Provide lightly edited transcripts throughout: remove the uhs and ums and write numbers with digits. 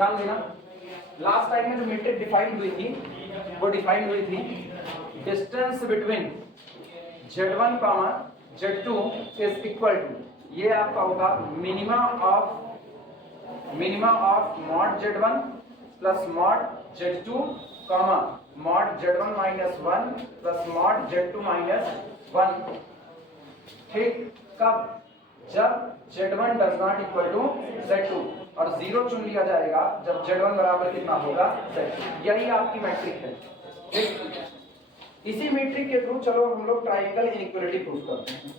ध्यान देना, last time में जो मैट्रिक डिफाइन हुई थी वो डिफाइन हुई थी distance between Z1 comma Z2 is equal to, ये आपका होगा minima of mod Z1 plus mod Z2 comma mod Z1 minus 1 plus mod Z2 minus 1। ठीक, कब? जब Z1 does not equal to Z2 और 0 चुन लिया जाएगा जब Z1 बराबर कितना होगा Z2। यही आपकी मैट्रिक है। ठीक, इसी मैट्रिक के थ्रू चलो हम लोग ट्रायंगल इनइक्वालिटी प्रूफ करते हैं।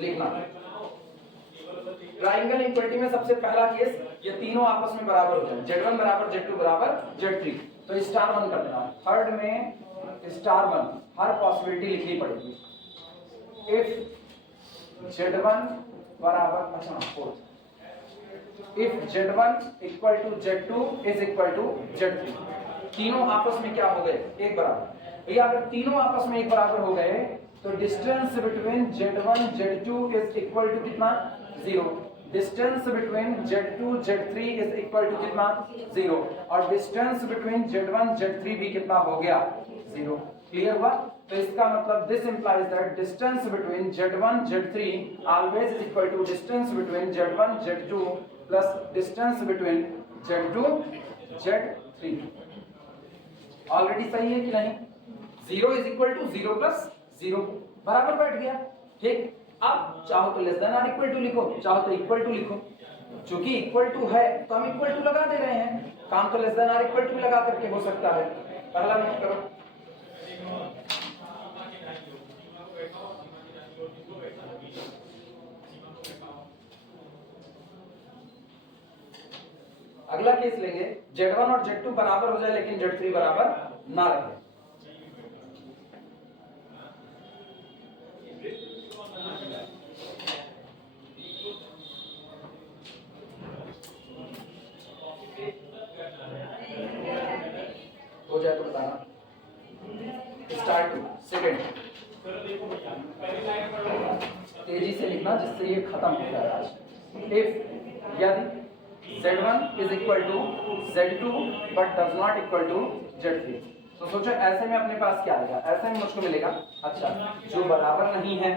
लिखना, ट्रायंगल इनइक्वालिटी में सबसे पहला केस, ये तीनों आपस में बराबर हो जाए, Z1 बराबर Z2 बराबर Z3, तो स्टार 1 कर देना। थर्ड में स्टार 1 हर पॉसिबिलिटी लिखनी पड़ेगी। इफ Z1 बराबर, अच्छा fourth, if Z1 equal to Z2 is equal to Z3, तीनों आपस में क्या हो गए? एक बराबर। भैया अगर तीनों आपस में एक बराबर हो गए तो distance between Z1 Z2 is equal to कितना? 0। Distance between Z2 Z3 is equal to कितना? 0। और डिस्टेंस बिटवीन Z1 Z3 भी कितना हो गया? 0। क्लियर हुआ? तो इसका मतलब this implies that distance between Z1 Z3 always is equal to distance between Z1 Z2 plus distance between Z2 Z3। Already सही है कि नहीं? 0 इज इक्वल टू 0 प्लस 0 बराबर बैठ गया। ठीक, अब चाहो तो लेस देन और इक्वल टू लिखो, चाहो तो इक्वल टू लिखो। चूंकि इक्वल टू है तो हम इक्वल टू लगा दे रहे हैं, काम तो लेस देन और इक्वल टू लगा करके हो सकता है। पहला नोट करो, अगला केस लेंगे Z1 और Z2 बराबर हो जाए लेकिन Z3 बराबर ना रहे। हो जाए तो बताना। स्टार्ट सेकंड, तेजी से लिखना जिससे ये खत्म हो जाए आज। इफ यदि Z1 is equal to Z2 but does not equal to Z3, तो सोचो ऐसे में अपने पास क्या आएगा? ऐसे में मुझको मिलेगा, अच्छा जो बराबर नहीं है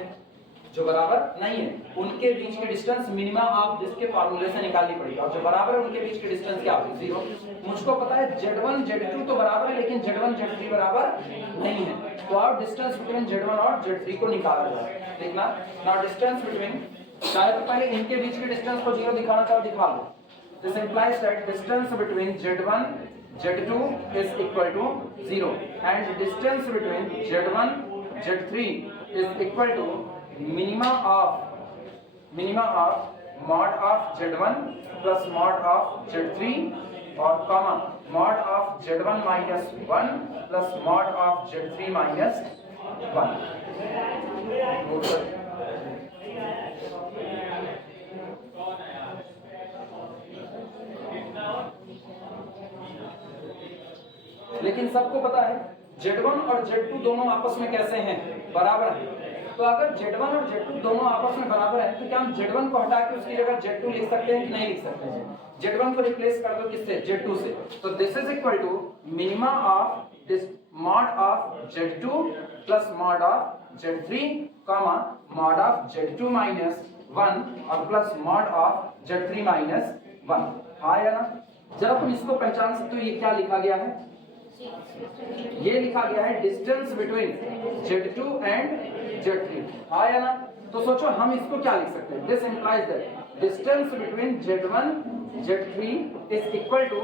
उनके बीच के डिस्टेंस मिनिमा ऑफ जिसके फार्मूले से निकालनी पड़ेगी, और जो बराबर है उनके बीच के डिस्टेंस क्या होगी? 0। मुझको पता है Z1 Z2 तो बराबर है लेकिन Z1 Z3 बराबर नहीं है, तो अब डिस्टेंस बिटवीन Z1 और Z3 को निकाला जाए। देखना, नाउ डिस्टेंस बिटवीन, चाहे तो पहले इनके बीच के डिस्टेंस को 0 दिखाना चाहो दिखा लो। This implies that distance between Z1 Z2 is equal to 0 and distance between Z1 Z3 is equal to minima of mod of Z1 plus mod of Z3 और comma mod of Z1 minus 1 plus mod of Z3 minus 1। लेकिन सबको पता है Z1 और Z2 दोनों आपस में कैसे हैं? बराबर हैं। तो अगर Z1 और Z2 दोनों आपस में बराबर हैं तो क्या हम Z1 को हटा के उसकी जगह Z2 लिख सकते हैं कि नहीं लिख सकते हैं? Z1 को रिप्लेस कर दो किससे? Z2 से। तो this is equal to minima of this mod of Z2 plus mod of Z3 comma mod of Z2 minus 1 और plus mod of Z3 minus 1। आया ना? जब तुम इसको पहचान सकते हो ये क्या लिखा गया है? ये लिखा गया है distance between Z2 and Z3। आया ना? तो सोचो हम इसको क्या लिख सकते हैं? This implies that distance between Z1 Z3 is equal to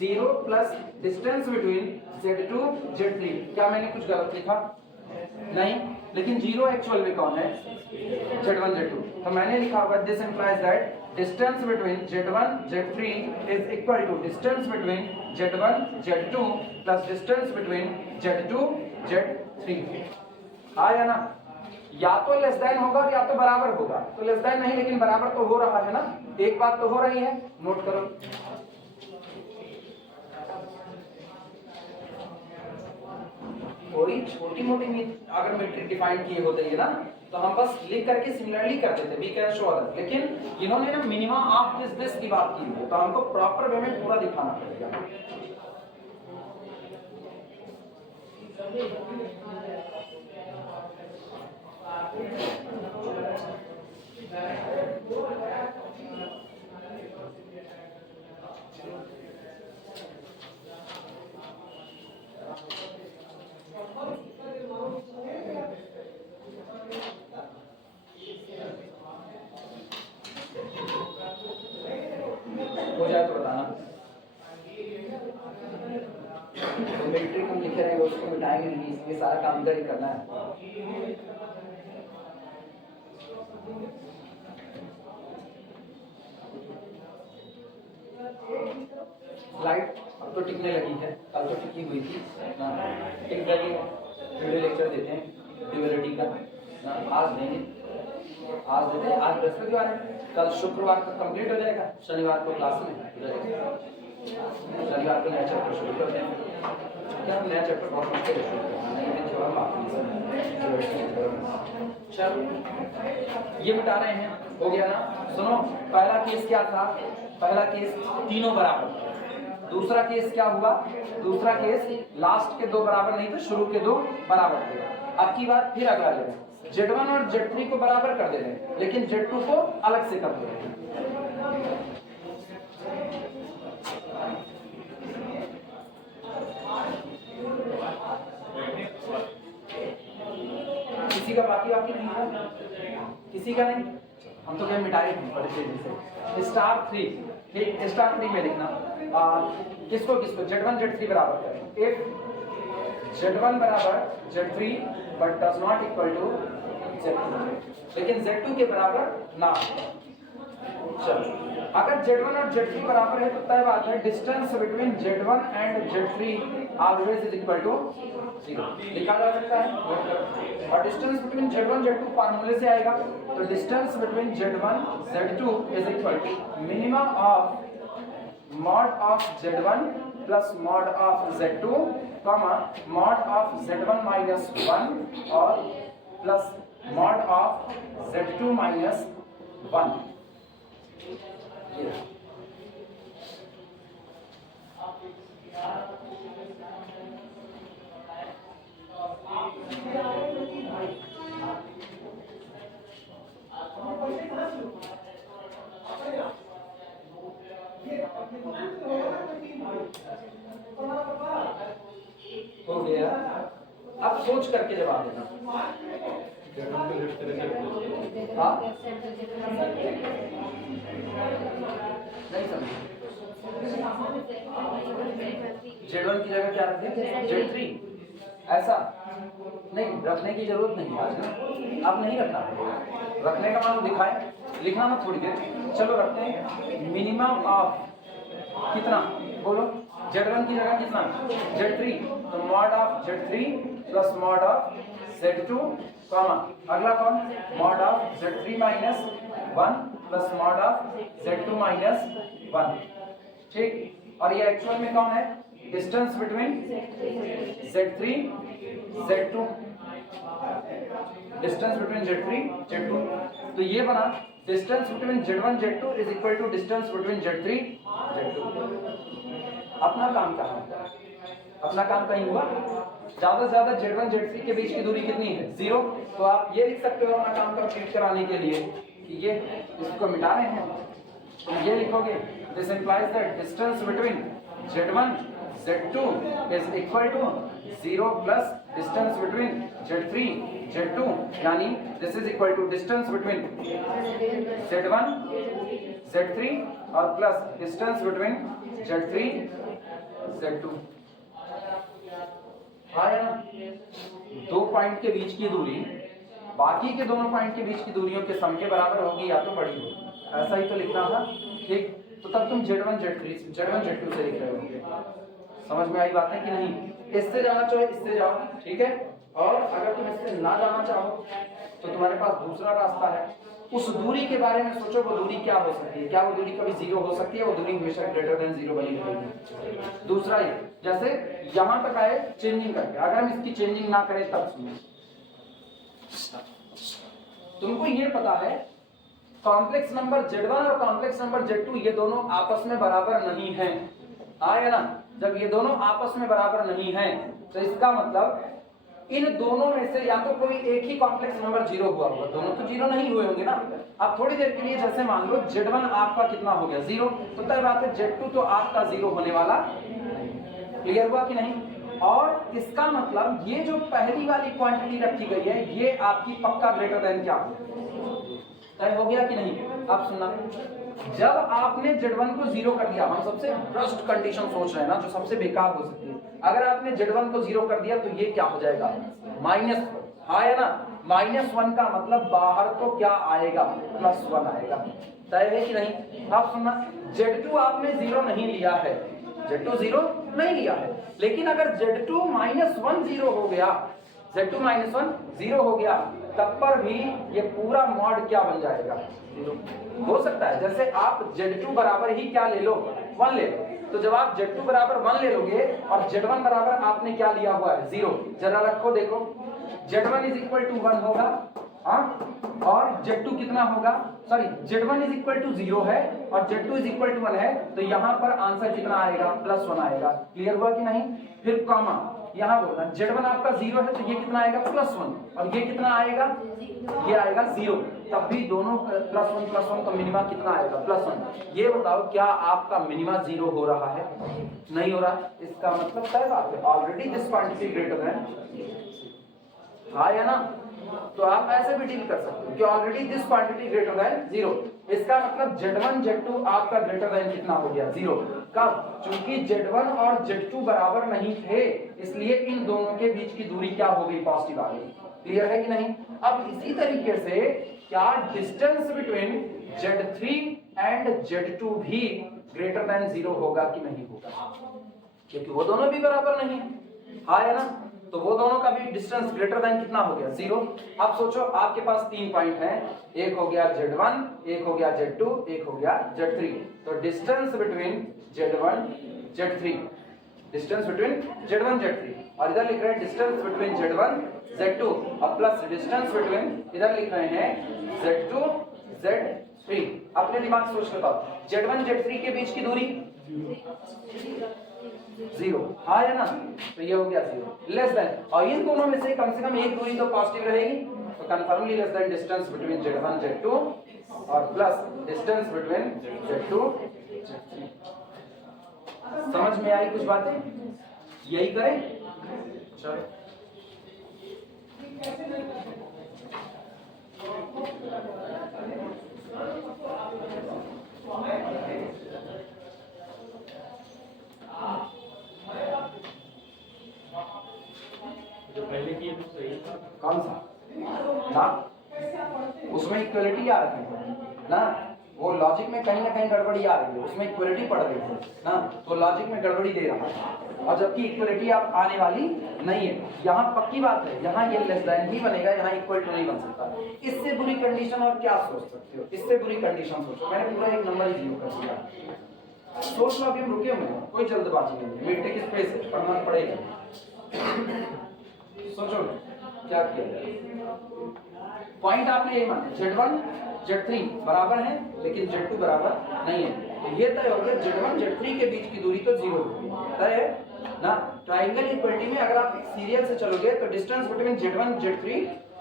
0 plus distance between Z2 Z3। क्या मैंने कुछ गलत लिखा? नहीं, लेकिन 0 एक्चुअल में कौन है? Z1 Z2। तो मैंने लिखा होगा this implies that distance between Z1 Z3 is equal to distance between Z1 Z2 plus distance between Z2 Z3। आया ना? या तो लेस देन होगा या तो बराबर होगा। तो लेस देन नहीं लेकिन बराबर तो हो रहा है ना, एक बात तो हो रही है, नोट करो। थोड़ी छोटी मोटी अगर मीट्रिक डिफाइन किए होते हैं ना तो हम बस लिख करके सिमिलरली करते थे वी कैन शो अदर, लेकिन इन्होंने ना मिनिमम ऑफ दिस की बात की है, तो हमको प्रॉपर वे में पूरा दिखाना पड़ेगा। हो जाए तो बताना। तो मीट्रिक हम लिखे रहेंगे उसको मिटाएंगे नहीं, इसलिए सारा काम इधर ही करना है। स्लाइड अब तो टिकने लगी है, कल तो टिकी हुई थी ना, टिक गई। वीडियो लेक्चर देते हैं ड्यूअलिटी का ना, आज देंगे, आज देते हैं। आज बृहस्पतिवार है, कल शुक्रवार तक कंप्लीट हो जाएगा, शनिवार को क्लास में शनिवार को नया चैप्टर शुरू करते हैं। क्या नया चैप्टर बहुत मुश्किल है। चलो ये मिटा रहे हैं, हो गया ना। सुनो, पहला केस क्या था? पहला केस तीनों बराबर। दूसरा केस क्या हुआ? दूसरा केस लास्ट के दो बराबर नहीं तो शुरू के दो बराबर थे। अब की बात फिर अगला ले Z1 और Z3 को बराबर कर दे रहे हैं, लेकिन Z2 को अलग से कर दे रहे हैं। किसी का बाकी नहीं है, किसी का नहीं, हम तो क्या मिटाए बड़े तेजी से। स्टार 3, स्टार 3 में लिखना किसको किसको Z1 Z3 बराबर करें। इफ Z1 बराबर Z3 but does not equal to Z2, लेकिन Z2 के बराबर ना। चलो, अगर Z1 और Z3 बराबर है तो तय बात है distance between Z1 and Z3 always is equal to 0 लिखा जा सकता है। और डिस्टेंस बिटवीन Z1 Z2 फार्मूले से आएगा, तो distance between Z1 Z2 is equal to minimum of mod of Z1 plus mod of Z2 comma mod of Z1 minus 1 और plus mod of Z2 minus 1। हो गया, अब सोच करके जवाब देना। हाँ नहीं समझे, Z1 की जगह क्या रखें? Z3। ऐसा नहीं, रखने की जरूरत नहीं आज ना, अब नहीं रखना। रखने का मतलब दिखाए, लिखना मत थोड़ी देर। चलो रखते हैं मिनिमम ऑफ कितना, बोलो। Z1 की जगह कितना? Z3, तो mod of Z3 plus mod of Z2 comma अगला कौन? Mod of Z3 minus 1 plus mod of Z2 minus 1। ठीक, और ये एक्चुअल में कौन है? Distance between Z3 Z2, distance between Z3 Z2, तो ये बना distance between Z1 Z2 is equal to distance between Z3 Z2। अपना काम कहाँ? अपना काम कहीं हुआ? ज्यादा से ज्यादा Z1 Z3 के बीच की दूरी कितनी है? 0। तो आप ये लिख सकते हो अपना काम कंप्लीट कराने के लिए कि ये इसको मिटा रहे हैं, तो ये लिखोगे this implies that distance between Z1 Z2 is equal to 0 plus distance between Z3 Z2, यानी this is equal to distance between Z1 Z3 और plus distance between Z3 Z2। आया ना? दो पॉइंट के बीच की दूरी बाकी के दोनों पॉइंट के बीच की दूरियों के सम के बराबर होगी या तो बड़ी होगी, ऐसा ही तो लिखना था। ठीक, तो तब तुम Z1 Z2 से लिख रहे होगे। समझ में आई बातें कि नहीं? इससे जाना चाहो इससे जाओ, ठीक है। और अगर तुम इससे ना जाना चाहो तो तुम्हारे पास दूसरा रास्ता है उस दूरी के बारे में सोचो, वो दूरी क्या हो सकती है, क्या वो दूरी कभी जीरो हो सकती है, वो दूरी हमेशा ग्रेटर देन जीरो बनी रहेगी। दूसरा ये, जैसे यहां तक आए चेंजिंग करके, अगर हम इसकी चेंजिंग ना करें तब सुनिए, तुमको ये पता है कॉम्प्लेक्स नंबर Z1 और कॉम्प्लेक्स नंबर Z2 ये दोनों आपस में बराबर नहीं हैं, आया ना। जब ये दोनों आपस में बराबर नहीं हैं तो इसका मतलब इन दोनों में से या तो कोई एक ही कॉम्प्लेक्स नंबर जीरो हुआ होगा, दोनों तो जीरो नहीं हुए होंगे ना। अब थोड़ी देर के लिए जैसे मान लो Z1 आपका कितना हो गया जीरो, तो तय बात है Z2 तो आपका जीरो होने वाला, क्लियर हुआ कि नहीं। और इसका मतलब ये जो पहली वाली क्वांटिटी रखी गई है ये आपकी पक्का ग्रेटर देन क्या तय हो गया कि नहीं। अब सुनना, जब आपने Z1 को जीरो कर दिया, हम सबसे वर्स्ट कंडीशन सोच रहे हैं ना जो सबसे बेकार हो सकती है, अगर आपने Z1 को जीरो कर दिया तो ये क्या हो जाएगा माइनस, हाँ है ना। -1 का मतलब बाहर तो क्या आएगा +1 आएगा, तय है कि नहीं। अब सुनना, Z2 आपने जीरो नहीं लिया है, Z2 जीरो नहीं लिया है, लेकिन अगर Z2 -1 जीरो हो गया, Z2 -1 जीरो हो गया, तब पर भी ये पूरा मॉड क्या बन जाएगा हो सकता है। जैसे आप Z2 बराबर ही क्या ले लो 1 ले लो, तो जब आप Z2 बराबर 1 ले लोगे और Z1 बराबर आपने क्या लिया हुआ है 0, जरा रखो देखो Z1 = 1 होगा, हाँ, और Z2 कितना होगा, सॉरी Z1 = 0 है और Z2 = 1 है, तो यहाँ पर आंसर कितना आएगा +1 आएगा, क्लियर हुआ कि नहीं। फिर कॉमा यहाँ बोलना, Z1 आपका 0 है तो ये कितना आएगा +1 और ये कितना आएगा, ये आएगा 0, तब भी दोनों +1 तो मिनिमा कितना आएगा +1। ये बताओ क्या आपका मिनिमा 0 हो रहा है, नहीं हो रहा, इसका मतलब तय बात है already this quantity greater then, हाँ या ना। तो आप ऐसे भी डील कर सकते हो कि already this quantity greater then 0, इसका मतलब Z1 Z2 आपका ग्रेटर देन कितना हो गया 0। कब, चूंकि Z1 और Z2 बराबर नहीं थे इसलिए इन दोनों के बीच की दूरी क्या हो गई पॉजिटिव आ गई, क्लियर है कि नहीं। अब इसी तरीके से क्या distance between Z3 and Z2 भी ग्रेटर देन 0 होगा कि नहीं होगा, क्योंकि वो दोनों भी बराबर नहीं है, हाँ है ना। तो वो दोनों का भी डिस्टेंस ग्रेटर देन कितना हो गया 0। अब सोचो आपके पास 3 पॉइंट हैं, एक हो गया Z1, एक हो गया Z2, एक हो गया Z3, तो distance between Z1 Z3, distance between Z1 Z3, और इधर लिख रहे हैं डिस्टेंस बिटवीन Z1 Z2 और प्लस डिस्टेंस बिटवीन इधर लिख रहे हैं Z2 Z3। अपने दिमाग से सोच के बताओ Z1 Z3 के बीच की दूरी 0, हाँ या ना, तो ये हो गया 0 लेस देन, और इन दोनों में से कम एक दूरी तो पॉजिटिव रहेगी, तो कंफर्मली less than distance between Z1 Z2 और plus distance between Z2 Z3। समझ में आई कुछ बातें, यही करें, चलो जो पहले किए तो सही था, कौन सा ना, उसमें इक्वलिटी आ रही है ना, वो लॉजिक में कहीं ना कहीं गड़बड़ी आ रही है, उसमें इक्वलिटी पड़ रही है ना, तो लॉजिक में गड़बड़ी दे रहा है, और जबकि इक्वलिटी आप आने वाली नहीं है। यहाँ पक्की बात है, यहाँ ये लेस देन ही बनेगा, यहाँ इक्वल टू नहीं बन सकता। इससे बुरी कंडीशन और क्या सोच सकते हो, इससे बुरी कंडीशन सोचो, मैंने पूरा एक नंबर ही जीरो कर दिया, सोच लो, अभी हम रुके हुए हैं, कोई जल्दबाजी नहीं है, मिड टेक स्पेस है, पढ़ना पड़ेगा, सोचो क्या किया जाए। पॉइंट आपने ये माना Z1 Z3 बराबर है लेकिन Z2 बराबर नहीं है, तो ये तय हो गया Z1 Z3 के बीच की दूरी तो 0 होगी, तय है ना। ट्राइंगल इक्वलिटी में अगर आप एक सीरियल से चलोगे तो distance between Z1 Z3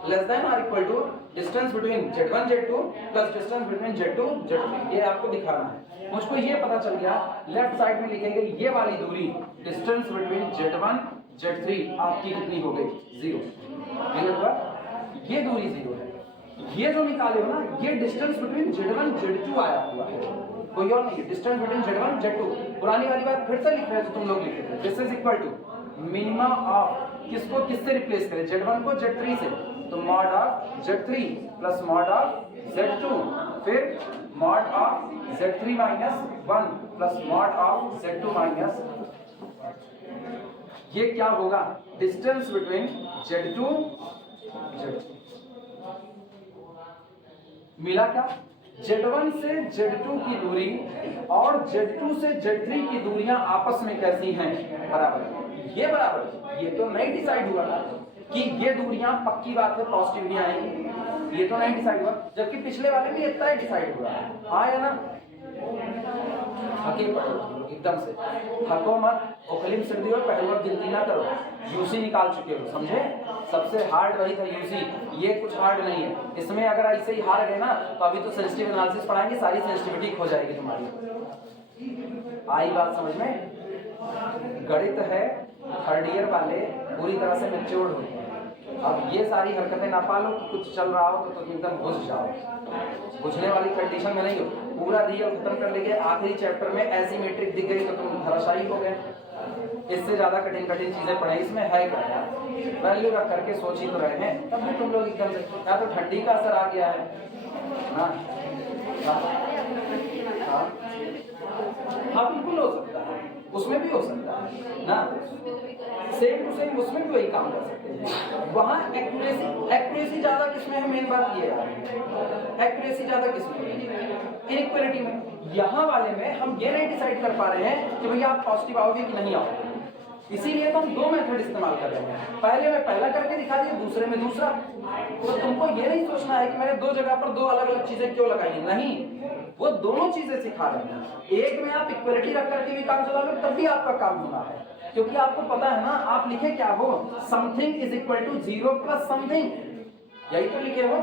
less than और equal to distance between Z1 Z2 plus distance between Z2 Z3, ये आपको दिखाना है। मुझको ये पता चल गया लेफ्ट साइड में लिखी गई ये वाली दूरी डिस्टेंस बिटवीन Z1 Z3 आपकी कितनी हो गई 0, क्लियर हुआ, ये दूरी 0 है। ये जो निकाले हो ना, ये डिस्टेंस बिटवीन Z1 Z2 आया हुआ है, कोई और नहीं, डिस्टेंस बिटवीन Z1 Z2। पुरानी वाली बात फिर से लिख रहे हैं जो तुम लोग लिखे थे, this is equal to minima of, किसको किससे रिप्लेस करें, Z1 को Z3 से, तो mod of Z3 plus mod of Z2, फिर mod of Z3 minus 1 plus mod of Z2 minus, ये क्या होगा डिस्टेंस बिटवीन Z2 Z3। मिला क्या? Z1 से Z2 की दूरी और Z2 से Z3 की दूरियां आपस में कैसी हैं? बराबर। ये बराबर, ये तो नहीं डिसाइड हुआ ना कि ये दूरियां पक्की बात है पॉजिटिव ही आएंगी, ये तो नहीं डिसाइड हुआ, जबकि पिछले वाले में इतना ही डिसाइड हुआ। हाँ या ना? थके पड़ो एकदम से, थको मत, ओखली सिर दियो, पहले वक्त गिनती ना करो, यूसी निकाल चुके हो, समझे? सबसे हार्ड वही था यूसी, ये कुछ हार्ड नहीं है। इसमें अगर ऐसे ही हार गए ना तो अभी तो सेंसिटिव एनालिसिस पढ़ाएंगे, सारी सेंसिटिविटी खो जाएगी तुम्हारी। आई बात समझ में? गणित है, थर्ड ईयर वाले पूरी तरह से मैच्योर्ड हो गए। अब ये सारी हरकतें ना पालो कि कुछ चल रहा हो तो तुम एकदम घुस जाओ, घुसने वाली कंडीशन में नहीं हो। पूरा रियल खत्म कर लेके आखिरी चैप्टर में ऐसी मैट्रिक दिख गई तो तुम धराशायी हो गए। इससे ज्यादा कठिन कठिन चीजें पढ़े, इसमें है क्या यार? वैल्यू रख करके सोच ही तो रहे हैं, तब भी तुम लोग एकदम से, या तो ठंडी का असर आ गया है ना? हाँ बिल्कुल हो सकता है, उसमें भी हो सकता है ना, सेम टू सेम उसमें भी वही काम कर सकते हैं। वहाँ एक्यूरेसी ज्यादा किसमें है? मेन बात ये है, एक्यूरेसी ज्यादा किसमें है? इनइक्वालिटी में। यहाँ वाले में हम ये नहीं डिसाइड कर पा रहे हैं कि भैया आप पॉजिटिव आओगे कि नहीं आओगे, इसीलिए तो हम दो मेथड इस्तेमाल कर रहे हैं। पहले में पहला करके दिखा दिया, दूसरे में दूसरा। तो तुमको ये नहीं सोचना है कि मैंने दो जगह पर दो अलग अलग चीजें क्यों लगाई, नहीं, वो दोनों चीजें सिखा रहे हैं। एक में आप इक्वलिटी रख करके भी काम चला लो, तब भी आपका काम होना है, क्योंकि आपको पता है ना, आप लिखे क्या हो, something is equal to 0 plus something, यही तो लिखे हो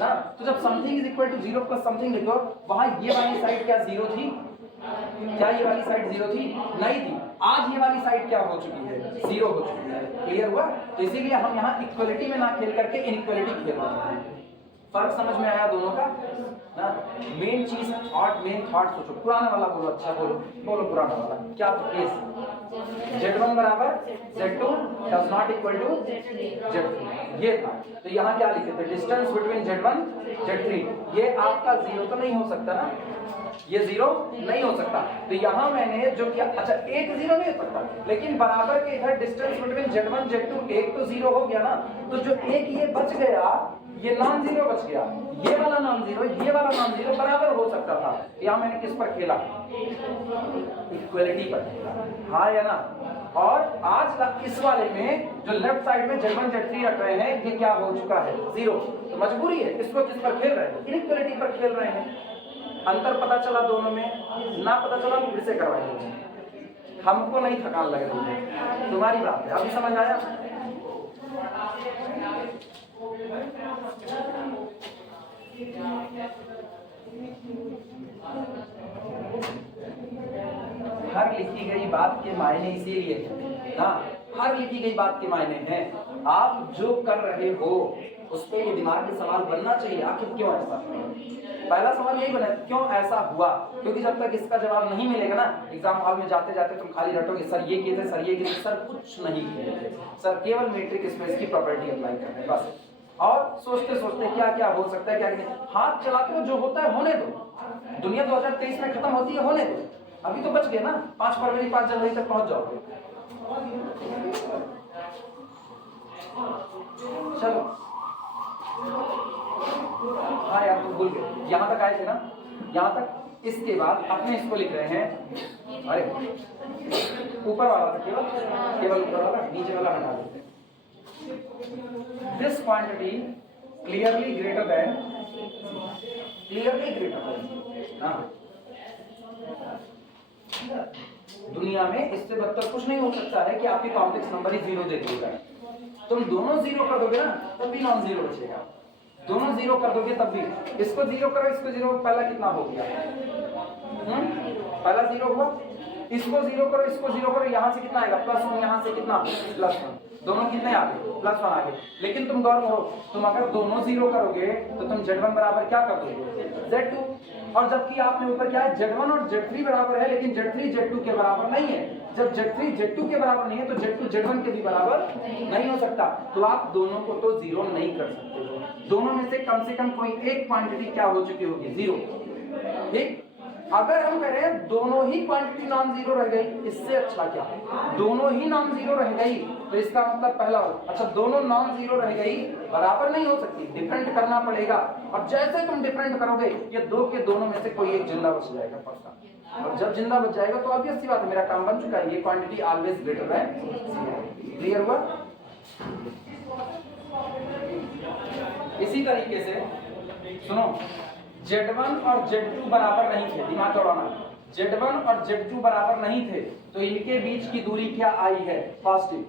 ना। तो जब something is equal to 0 plus something लिखो, वहां ये वाली साइड क्या 0 थी? क्या ये वाली साइड 0 थी? नहीं थी। आज ये वाली साइड क्या हो चुकी है? 0 हो चुकी है। क्लियर हुआ? तो इसीलिए हम यहाँ इक्वलिटी में ना खेल करके इनइक्वलिटी खेल रहे हैं। फर्क समझ में आया दोनों का ना? मेन चीज मेन थॉट सोचो। पुराना वाला बोलो, अच्छा बोलो पुराना वाला क्या केस? Z1 बराबर Z2 does not equal to Z3, ये था। तो यहाँ क्या लिखे थे? डिस्टेंस बिटवीन Z1 Z3, ये आपका 0 तो नहीं हो सकता ना, ये 0 नहीं हो सकता। तो यहाँ मैंने जो किया, अच्छा एक 0 नहीं हो सकता, लेकिन बराबर के इधर डिस्टेंस बिटवीन Z1 Z2 एक तो 0 हो गया ना, तो जो एक ये बच गया, ये नॉन जीरो बच गया, ये वाला नॉन जीरो, ये वाला नॉन जीरो बराबर हो सकता था। यहाँ मैंने किस पर खेला? इक्वलिटी पर, हाँ या ना? और आज इस वाले में जो लेफ्ट साइड में Z1 Z3 रख रहे हैं, ये क्या हो चुका है? 0। तो मजबूरी है, इसको किस पर खेल रहे हैं? इनइक्वलिटी पर खेल रहे हैं। अंतर पता चला दोनों में? ना पता चला तो फिर से करवाएंगे, हमको नहीं थकान लग रही है, तुम्हारी बात है। अभी समझ आया? हर लिखी गई बात के मायने इसीलिए ना, हर लिखी गई बात के मायने हैं। आप जो कर रहे हो उस पर ये दिमाग में सवाल बनना चाहिए, आखिर क्यों ऐसा? पहला सवाल यही बना, क्यों ऐसा हुआ? क्योंकि जब तक इसका जवाब नहीं मिलेगा ना, एग्जाम हॉल में जाते जाते तुम खाली रटोगे, सर ये किए थे, सर ये किए थे, सर कुछ नहीं किए थे, सर केवल मैट्रिक स्पेस की प्रॉपर्टी अप्लाई कर रहे हैं बस। और सोचते सोचते क्या क्या हो सकता है, क्या नहीं, हाथ चलाते हो, जो होता है होने दो। दुनिया 2023 में खत्म होती है, होने दो। अभी तो बच गए ना, 5 फरवरी 5 जनवरी तक पहुंच जाओगे। चलो हाँ यार तुम भूल गए, यहाँ तक आए थे ना, यहाँ तक। इसके बाद अपने इसको लिख रहे हैं, अरे ऊपर वाला था, केवल ऊपर वाला, नीचे वाला हटा देते। This quantity clearly greater than, हाँ, दुनिया में इससे बदतर कुछ नहीं हो सकता है कि आपकी कॉम्प्लेक्स नंबर ही 0 दे देगा। तुम दोनों 0 कर दोगे ना, तब भी नॉन जीरो बचेगा। दोनों 0 कर दोगे तब भी, इसको 0 करो, इसको 0, पहला कितना हो गया? पहला 0 हुआ, इसको 0 करो, इसको 0 करो, यहाँ से कितना आएगा? +1, यहाँ से कितना? +1, दोनों कितने आ गए? +1 आ गए। लेकिन तुम गौर करो, तुम अगर दोनों 0 करोगे तो तुम Z1 बराबर क्या कर दोगे? Z2। और जबकि आपने ऊपर क्या है, Z1 और Z3 बराबर है, लेकिन Z3 Z2 के बराबर नहीं है। जब Z3 Z2 के बराबर नहीं है तो Z2 Z1 के भी बराबर नहीं हो सकता। तो आप दोनों को तो 0 नहीं कर सकते, दोनों में से कम कोई एक क्वांटिटी क्या हो चुकी होगी? 0। ठीक, अगर हम करें दोनों ही क्वांटिटी नॉन जीरो रह गई, इससे अच्छा क्या? दोनों ही नॉन जीरो रह गई तो इसका मतलब पहला, अच्छा दोनों नॉन जीरो रह गई बराबर नहीं हो सकती, डिफरेंट करना पड़ेगा। और जैसे तुम डिफरेंट करोगे ये दो के दोनों में से कोई एक जिंदा बच जाएगा पक्का। और जब जिंदा बच जाएगा तो ऑब्वियस सी बात है मेरा काम बन चुका है, ये quantity always greater than 0। Clear हुआ? इसी तरीके से सुनो, Z1 और Z2 बराबर नहीं थे, दिमाग दौड़ाना। Z1 और Z2 बराबर नहीं थे तो इनके बीच की दूरी क्या आई है? पॉजिटिव।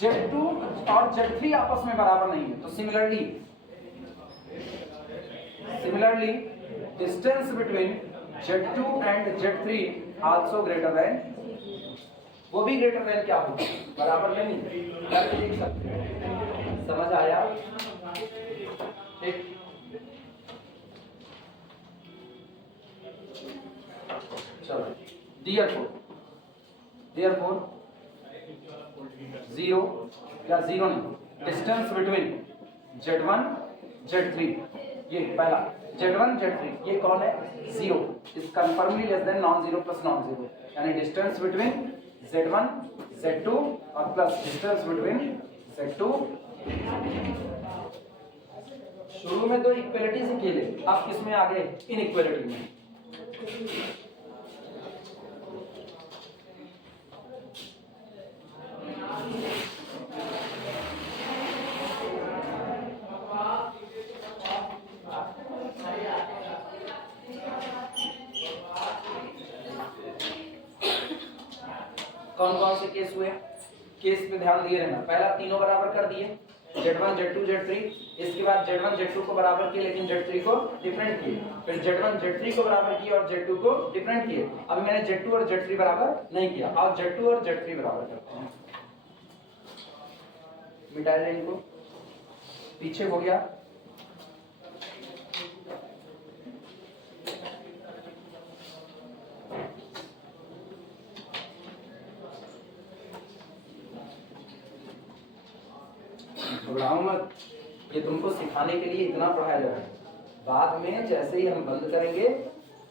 Z2 और Z3 आपस में बराबर नहीं है तो similarly distance between Z2 and Z3 also greater than, वो भी ग्रेटर देन क्या होगा? बराबर नहीं, करके देख सकते हैं। समझ आया? ठीक। चलो, therefore 0 या 0 नहीं, डिस्टेंस बिटवीन Z1 Z3, ये पहला Z1 Z3 ये कौन है? 0 is confirmly less than non zero plus non zero, यानी डिस्टेंस बिटवीन Z1 Z2 और प्लस डिस्टेंस बिटवीन Z2। शुरू में तो इक्वलिटी से खेले, अब किसमें आ गए? इनइक्वलिटी में। कौन कौन से केस हुए? केस पे ध्यान दिए रहना। पहला तीनों बराबर कर दिए, Z1 Z2 Z3। इसके बाद Z1 Z2 को बराबर किए लेकिन Z3 को डिफरेंट किए, फिर Z1 Z3 को बराबर किए और Z2 को डिफरेंट किए। अब मैंने Z2 और Z3 बराबर नहीं किया, अब Z2 और Z3 बराबर करते हैं। मिटा दें इनको, पीछे हो गया। घबराओ मत, ये तुमको सिखाने के लिए इतना पढ़ाया जा रहा है। बाद में जैसे ही हम बंद करेंगे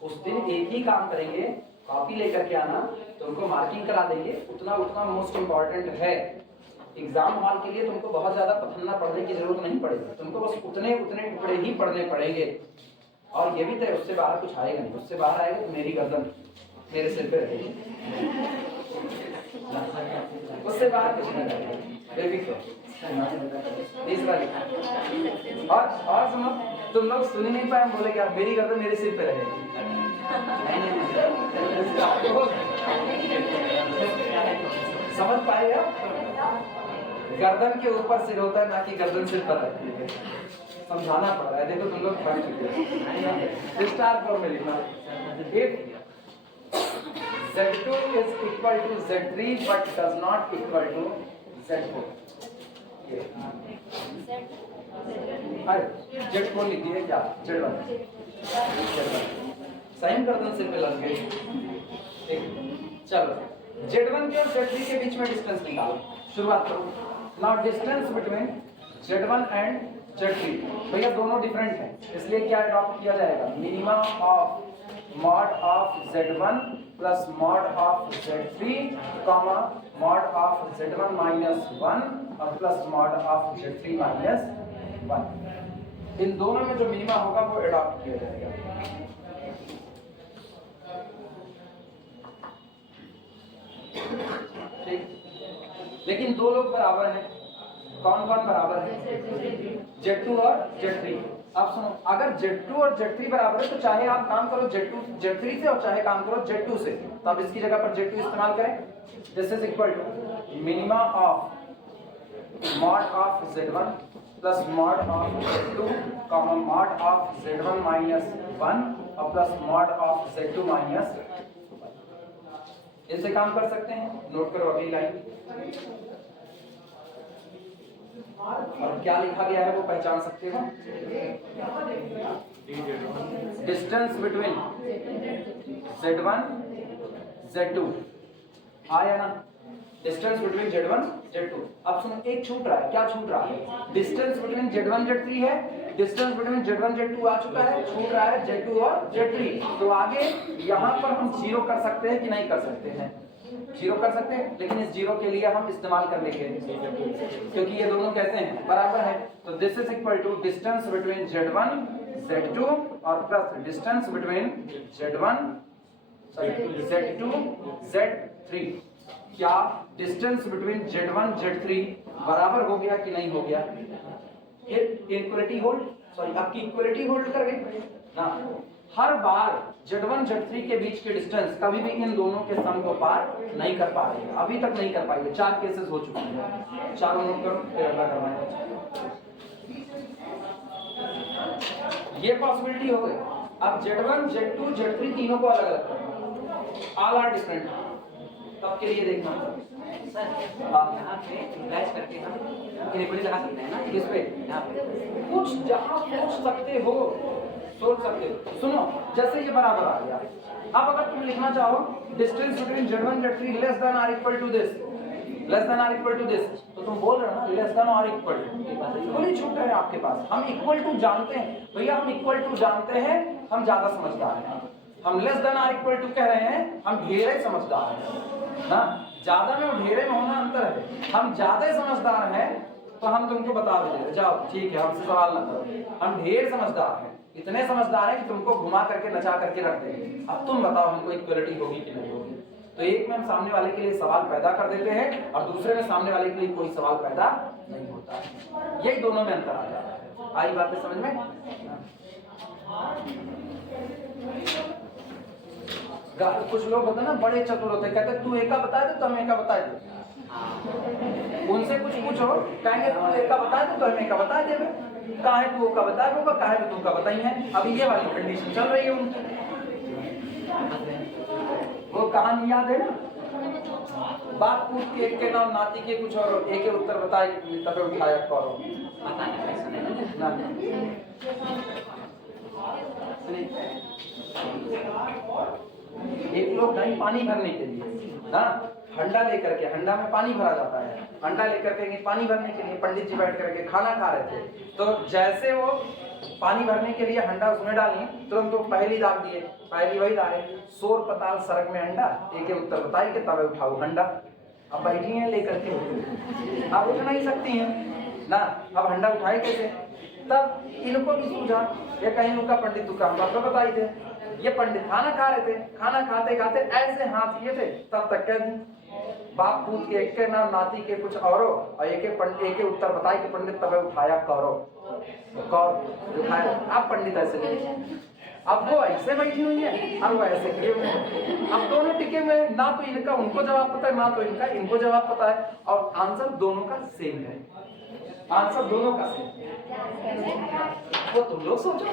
उस दिन एक ही काम करेंगे, कॉपी लेकर के आना, तुमको मार्किंग करा देंगे। उतना मोस्ट इम्पोर्टेंट है। एग्जाम हॉल के लिए तुमको बहुत ज्यादा पढ़ना पढ़ने की जरूरत नहीं पड़ेगी, तुमको बस उतने टुकड़े ही पढ़ने पड़ेंगे। और ये भी तय, उससे बाहर कुछ आएगा नहीं। उससे बाहर आएगा तो मेरी गर्दन मेरे सिर पे रहेगी, उससे बाहर कुछ नहीं रहेगा, बेफिक्र। और सुनो, तुम लोग सुन नहीं पाए, बोले क्या मेरी गर्दन मेरे सिर पे रहेगी? समझ पाएगा? गर्दन के ऊपर सिर होता है, ना कि गर्दन सिर पर रहती है। समझाना पड़ रहा है। देखो तुम लोग पढ़ चुके हो। स्टार फॉर्म में लिखना, if Z2 is equal to Z3 but does not equal to Z4। Z4 लिखिए क्या? Z1 साइन गर्दन सिर पे लग गई। ठीक, चलो Z1 के और Z3 के बीच में डिस्टेंस निकालो। शुरुआत करो। Now distance between Z1 and Z3, भैया दोनों डिफरेंट हैं, इसलिए क्या अडॉप्ट किया जाएगा? Minimum of mod of Z1 plus mod of Z3 comma mod of Z1 minus 1 और plus mod of Z3 minus 1। इन दोनों में जो मिनिमा होगा वो अडॉप्ट किया जाएगा। ठीक, लेकिन दो लोग बराबर हैं। कौन कौन बराबर है? Z2 और Z3। आप सुनो, अगर Z2 और Z3 बराबर है तो चाहे आप काम करो Z3 से और चाहे काम करो Z2 से, तो आप इसकी जगह पर Z2 इस्तेमाल करें। This is equal to minima of mod of Z1 plus mod of Z2 comma mod of Z1 minus 1 और plus mod of Z2 minus 1। इससे काम कर सकते हैं। नोट करो अगली लाइन, और क्या लिखा गया है वो पहचान सकते हो? डिस्टेंस बिटवीन Z1 Z2 आया ना? Distance between Z1 Z2। अब सुनो, एक छूट रहा है। क्या छूट रहा है? डिस्टेंस बिटवीन Z1 Z3 है, डिस्टेंस बिटवीन Z1 Z2 आ चुका है, छूट रहा है Z2 और Z3। तो आगे यहाँ पर हम 0 कर सकते हैं कि नहीं कर सकते हैं? जीरो कर सकते हैं, लेकिन इस जीरो के लिए हम इस्तेमाल कर लेंगे क्योंकि ये दोनों कैसे हैं, बराबर है। तो this is equal to distance between Z1 Z2 और plus distance between Z1 Z2 Z3। क्या डिस्टेंस बिटवीन Z1 Z3 बराबर हो गया कि नहीं हो गया? ये इक्वलिटी होल्ड, सॉरी आपकी इक्वलिटी होल्ड कर गई ना। हर बार Z1 Z3 के बीच के डिस्टेंस कभी भी इन दोनों के सम को पार नहीं कर पा रही है, अभी तक नहीं कर पाई है। 4 केसेस हो चुके हैं, चारों नोट करो फिर अगला करवाएंगे। ये पॉसिबिलिटी हो गई। अब Z1 Z2 Z3 तीनों को अलग अलग करना, ऑल आर डिफरेंट, तब के लिए देखना सर यहाँ पे इम्प्लाइज करके हम इक्वलिटी लगा सकते हैं ना। किस पे? यहाँ पे कुछ जहां सोच सकते हो, सोच सकते हो। सुनो, जैसे ये बराबर आ गया, अब अगर तुम लिखना चाहो distance between Z1 Z3 less than और equal to this, less than और इक्वल टू दिस, तो तुम बोल रहे हो ना लेस देन और इक्वल टू, खुली छूट है आपके पास। हम इक्वल टू जानते हैं भैया, हम इक्वल टू जानते हैं, हम ज्यादा समझदार हैं। हम लेस देन और इक्वल टू कह रहे हैं, हम ढेरे समझदार हैं ना। ज्यादा में और ढेरे में होना अंतर है। हम ज्यादा समझदार हैं तो हम तुमको बता देते, जाओ ठीक है हमसे सवाल ना करो। हम ढेर समझदार हैं, इतने समझदार हैं कि तुमको घुमा करके नचा करके रख देंगे। अब तुम बताओ हमको इक्वलिटी होगी कि नहीं होगी? तो एक में हम सामने वाले के लिए सवाल पैदा कर देते हैं और दूसरे में सामने वाले के लिए कोई सवाल पैदा नहीं होता है। यही दोनों में अंतर आ जाता है। आई बातें समझ में? कुछ लोग होते हैं ना बड़े चतुर होते हैं, कहते हैं तू एका बता दे तो हम एका बता दे। उनसे कुछ पूछो, कहेंगे तू एका बता दे तो हम एका बता दे। कहा है तू का बता दो, कहा है तू का बताई है। अभी ये वाली कंडीशन चल रही है उनकी। वो कहानी याद है ना, बात पूछ के एक के नाम नाती के कुछ और एक के उत्तर बताए तब उठाया करो ना। एक लोग गए पानी भरने के लिए ना, हंडा लेकर के, हंडा में पानी भरा जाता है, हंडा लेकर के पानी भरने के लिए पंडित जी बैठ करके खाना खा रहे थे। तो जैसे वो पानी भरने के लिए हंडा उसमें डाली, तुरंत तो पहली दाग दिए, पहली वही दागे, सोर पताल सड़क में अंडा, एक उत्तर बताई के तब उठाओ हंडा। अब बैठी हैं लेकर के, अब उठ नहीं सकती हैं ना, अब हंडा उठाए कैसे? तब इनको भी सूझा, ये कहीं उनका पंडित दुका हम आपको बताई थे। ये पंडित खाना खा रहे थे, खाना खाते खाते ऐसे हाथ किए थे, तब तक कह दी बाप पूत के एक के नाम नाती के कुछ औरो और एक उत्तर बताए कि पंडित तब उठाया कौरो, कौर उठाया। अब पंडित ऐसे नहीं, अब वो ऐसे बैठी हुई है और वो ऐसे खड़े हुए हैं। अब दोनों टिके हुए, ना तो इनका उनको जवाब पता है, ना तो इनका इनको जवाब पता है, और आंसर दोनों का सेम है। आंसर दोनों का सेम, वो तुम लोग सोचो।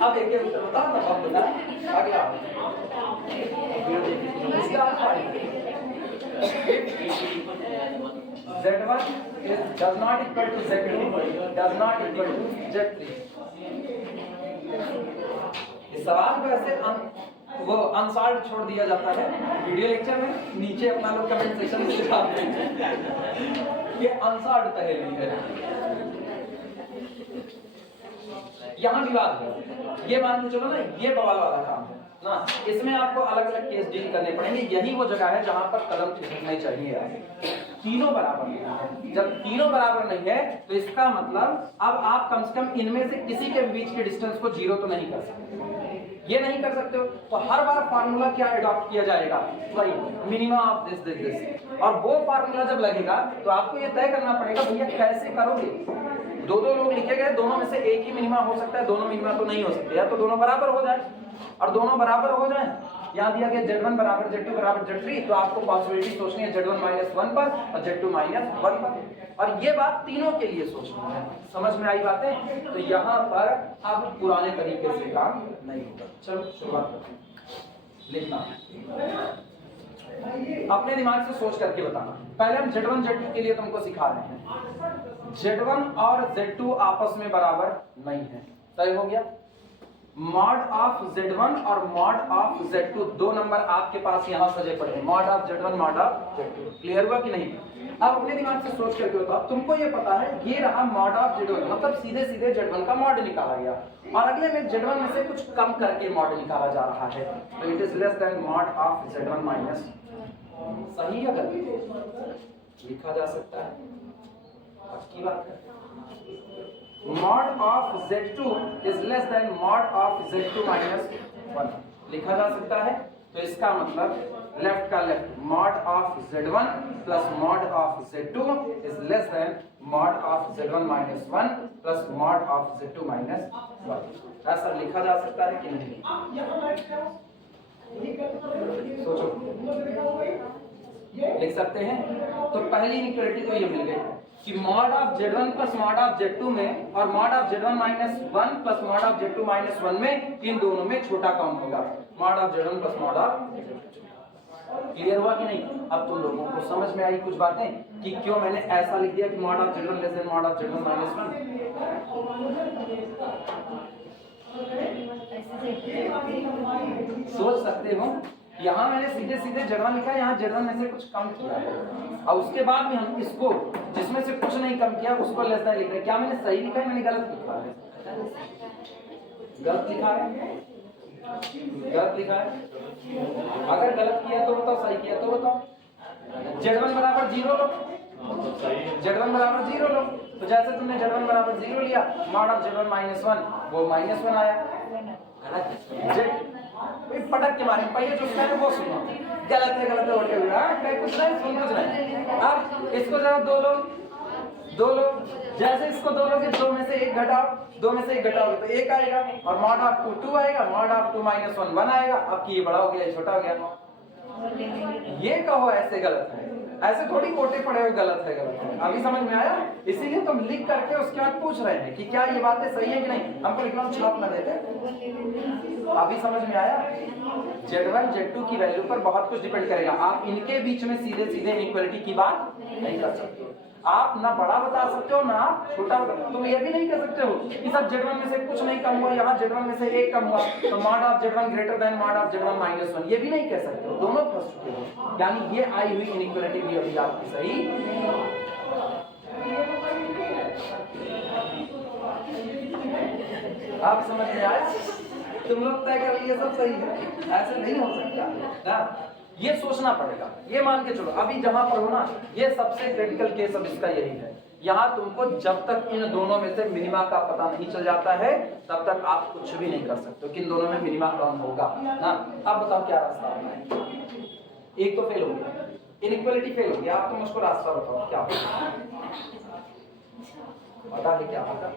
अब एक उत्तर बताओ ना, अब बता अगला Z1 does not equal to Z2 does not equal to Z3। इस सवाल को ऐसे वो अनसॉल्व छोड़ दिया जाता है वीडियो लेक्चर में। नीचे अपना लोग कमेंट सेक्शन में लिखाते हैं ये अनसॉल्व पहेली है। यहाँ विवाद है, ये मान के चलो ना, ये बवाल वाला काम है ना, इसमें आपको अलग अलग केस डील करने पड़ेंगे। यही वो जगह है जहां पर कदम खिसकने चाहिए आपको। तीनों बराबर नहीं है, जब तीनों बराबर नहीं है तो इसका मतलब अब आप कम से कम इनमें से किसी के बीच के डिस्टेंस को जीरो तो नहीं कर सकते। ये नहीं कर सकते हो तो हर बार फार्मूला क्या अडॉप्ट किया जाएगा, वही minimum of this this this. और वो फार्मूला जब लगेगा तो आपको ये तय करना पड़ेगा भैया कैसे करोगे। दो लोग लिखे गए, दोनों में से एक ही मिनिमा हो सकता है, दोनों मिनिमा तो नहीं हो सकते। या तो दोनों बराबर हो जाए, और दोनों बराबर हो जाए, यहाँ दिया गया Z1 बराबर Z2 बराबर Z3, तो आपको पॉसिबिलिटी सोचनी है Z1 -1 पर और Z2 -1 पर, और ये बात तीनों के लिए सोचनी है। समझ में आई बातें? तो यहाँ पर अब पुराने तरीके से काम नहीं होगा। चलो शुरुआत करते हैं। लिखना अपने दिमाग से सोच करके बताना। पहले हम Z1 Z2 के लिए तुमको सिखा रहे हैं। Z1 और Z2 आपस में बराबर नहीं है, तय हो गया। मॉड ऑफ Z1 और मॉड ऑफ Z2 दो नंबर आपके पास यहाँ सजे पड़े हैं, mod of Z1 mod of Z2। Clear हुआ कि नहीं? अब अपने दिमाग से सोच करके बताओ, तुमको ये पता है ये रहा मॉड ऑफ Z1, मतलब सीधे सीधे Z1 का मॉड निकाला गया, और अगले में Z1 में से कुछ कम करके मॉड निकाला जा रहा है, तो it is less than mod of Z1 minus. सही है गलत लिखा जा सकता है, अच्छी बात है। Mod of Z2 is less than mod of Z2 minus 1 लिखा जा सकता है। तो इसका मतलब लेफ्ट का left, mod of Z1 plus mod of Z2 is less than mod of Z1 minus 1 plus mod of Z2 minus 1। ऐसा लिखा जा सकता है कि नहीं? सोचो, लिख सकते हैं। तो पहली इनइक्वालिटी तो ये मिल गई कि mod of Z1 plus mod of Z2 में और mod of Z1 minus 1 plus mod of Z2 minus 1 में इन दोनों में छोटा कौन होगा? Mod of Z1 plus mod of Z2। Clear हुआ कि नहीं? अब तुम लोगों को समझ में आई कुछ बातें कि क्यों मैंने ऐसा लिख दिया कि mod of Z1 less than mod of Z1 minus 1। सोच सकते हो, यहाँ मैंने सीधे सीधे Z1 लिखा है, यहाँ Z1 में से कुछ कम किया है, और उसके बाद में हम इसको जिसमें से कुछ नहीं कम किया उसको लेस देन लिख रहे हैं। क्या मैंने सही लिखा है, मैंने गलत लिखा है? गलत लिखा है, गलत लिखा है। अगर गलत किया तो बताओ, सही किया तो बताओ। Z1 बराबर 0 लो, Z1 बराबर 0 लो, तो जैसे तुमने Z1 बराबर 0 लिया, मॉड ऑफ Z1 माइनस 1 वो माइनस 1 आया। पटक के मारे पहले जो है वो सुनो, गलत है उल्टे हुए, कुछ नहीं सुन कुछ नहीं। अब इसको जरा दो लो, जैसे इसको दो लोगे, दो में से एक घटाओ, दो में से एक घटाओगे तो एक आएगा, और मॉड ऑफ 2 2 आएगा, मॉड ऑफ 2 माइनस 1 1 आएगा। अब कि ये बड़ा हो गया, ये छोटा हो गया। ये कहो ऐसे गलत है, ऐसे थोड़ी कोटे पड़े हुए गलत है, गलत है। अभी समझ में आया? इसीलिए तुम लिख करके उसके बाद पूछ रहे हैं कि क्या ये बातें सही है कि नहीं। हमको लिखना छाप ना देते। अभी समझ में आया? Z1 Z2 की वैल्यू पर बहुत कुछ डिपेंड करेगा। आप इनके बीच में सीधे सीधे इक्वलिटी की बात नहीं कर सकते। आप ना बड़ा बता सकते हो ना छोटा बता। तुम ये भी नहीं कह सकते हो कि सब Z1 में से कुछ नहीं कम हुआ, यहाँ Z1 में से एक कम हुआ, तो mod of Z1 greater than mod of Z1 minus 1, ये भी नहीं कह सकते हो। दोनों फंस चुके हो, यानी ये आई हुई इनइक्वालिटी भी अभी आपकी सही। आप समझ में आया? तुम लोग तय कर लिए सब सही है, ऐसे नहीं हो सकता ना। ये सोचना पड़ेगा, ये मान के चलो। अभी जहां पर हो ना, ये सबसे क्रिटिकल केस अब इसका यही है। यहाँ तुमको जब तक इन दोनों में से मिनिमा का पता नहीं चल जाता है, तब तक आप कुछ भी नहीं कर सकते कि इन दोनों में मिनिमा कौन होगा ना। अब बताओ क्या रास्ता होना है? एक तो फेल हो गया, इनइक्वालिटी फेल हो गया। आप तुम उसको रास्ता बताओ क्या होगा? पता है क्या होगा?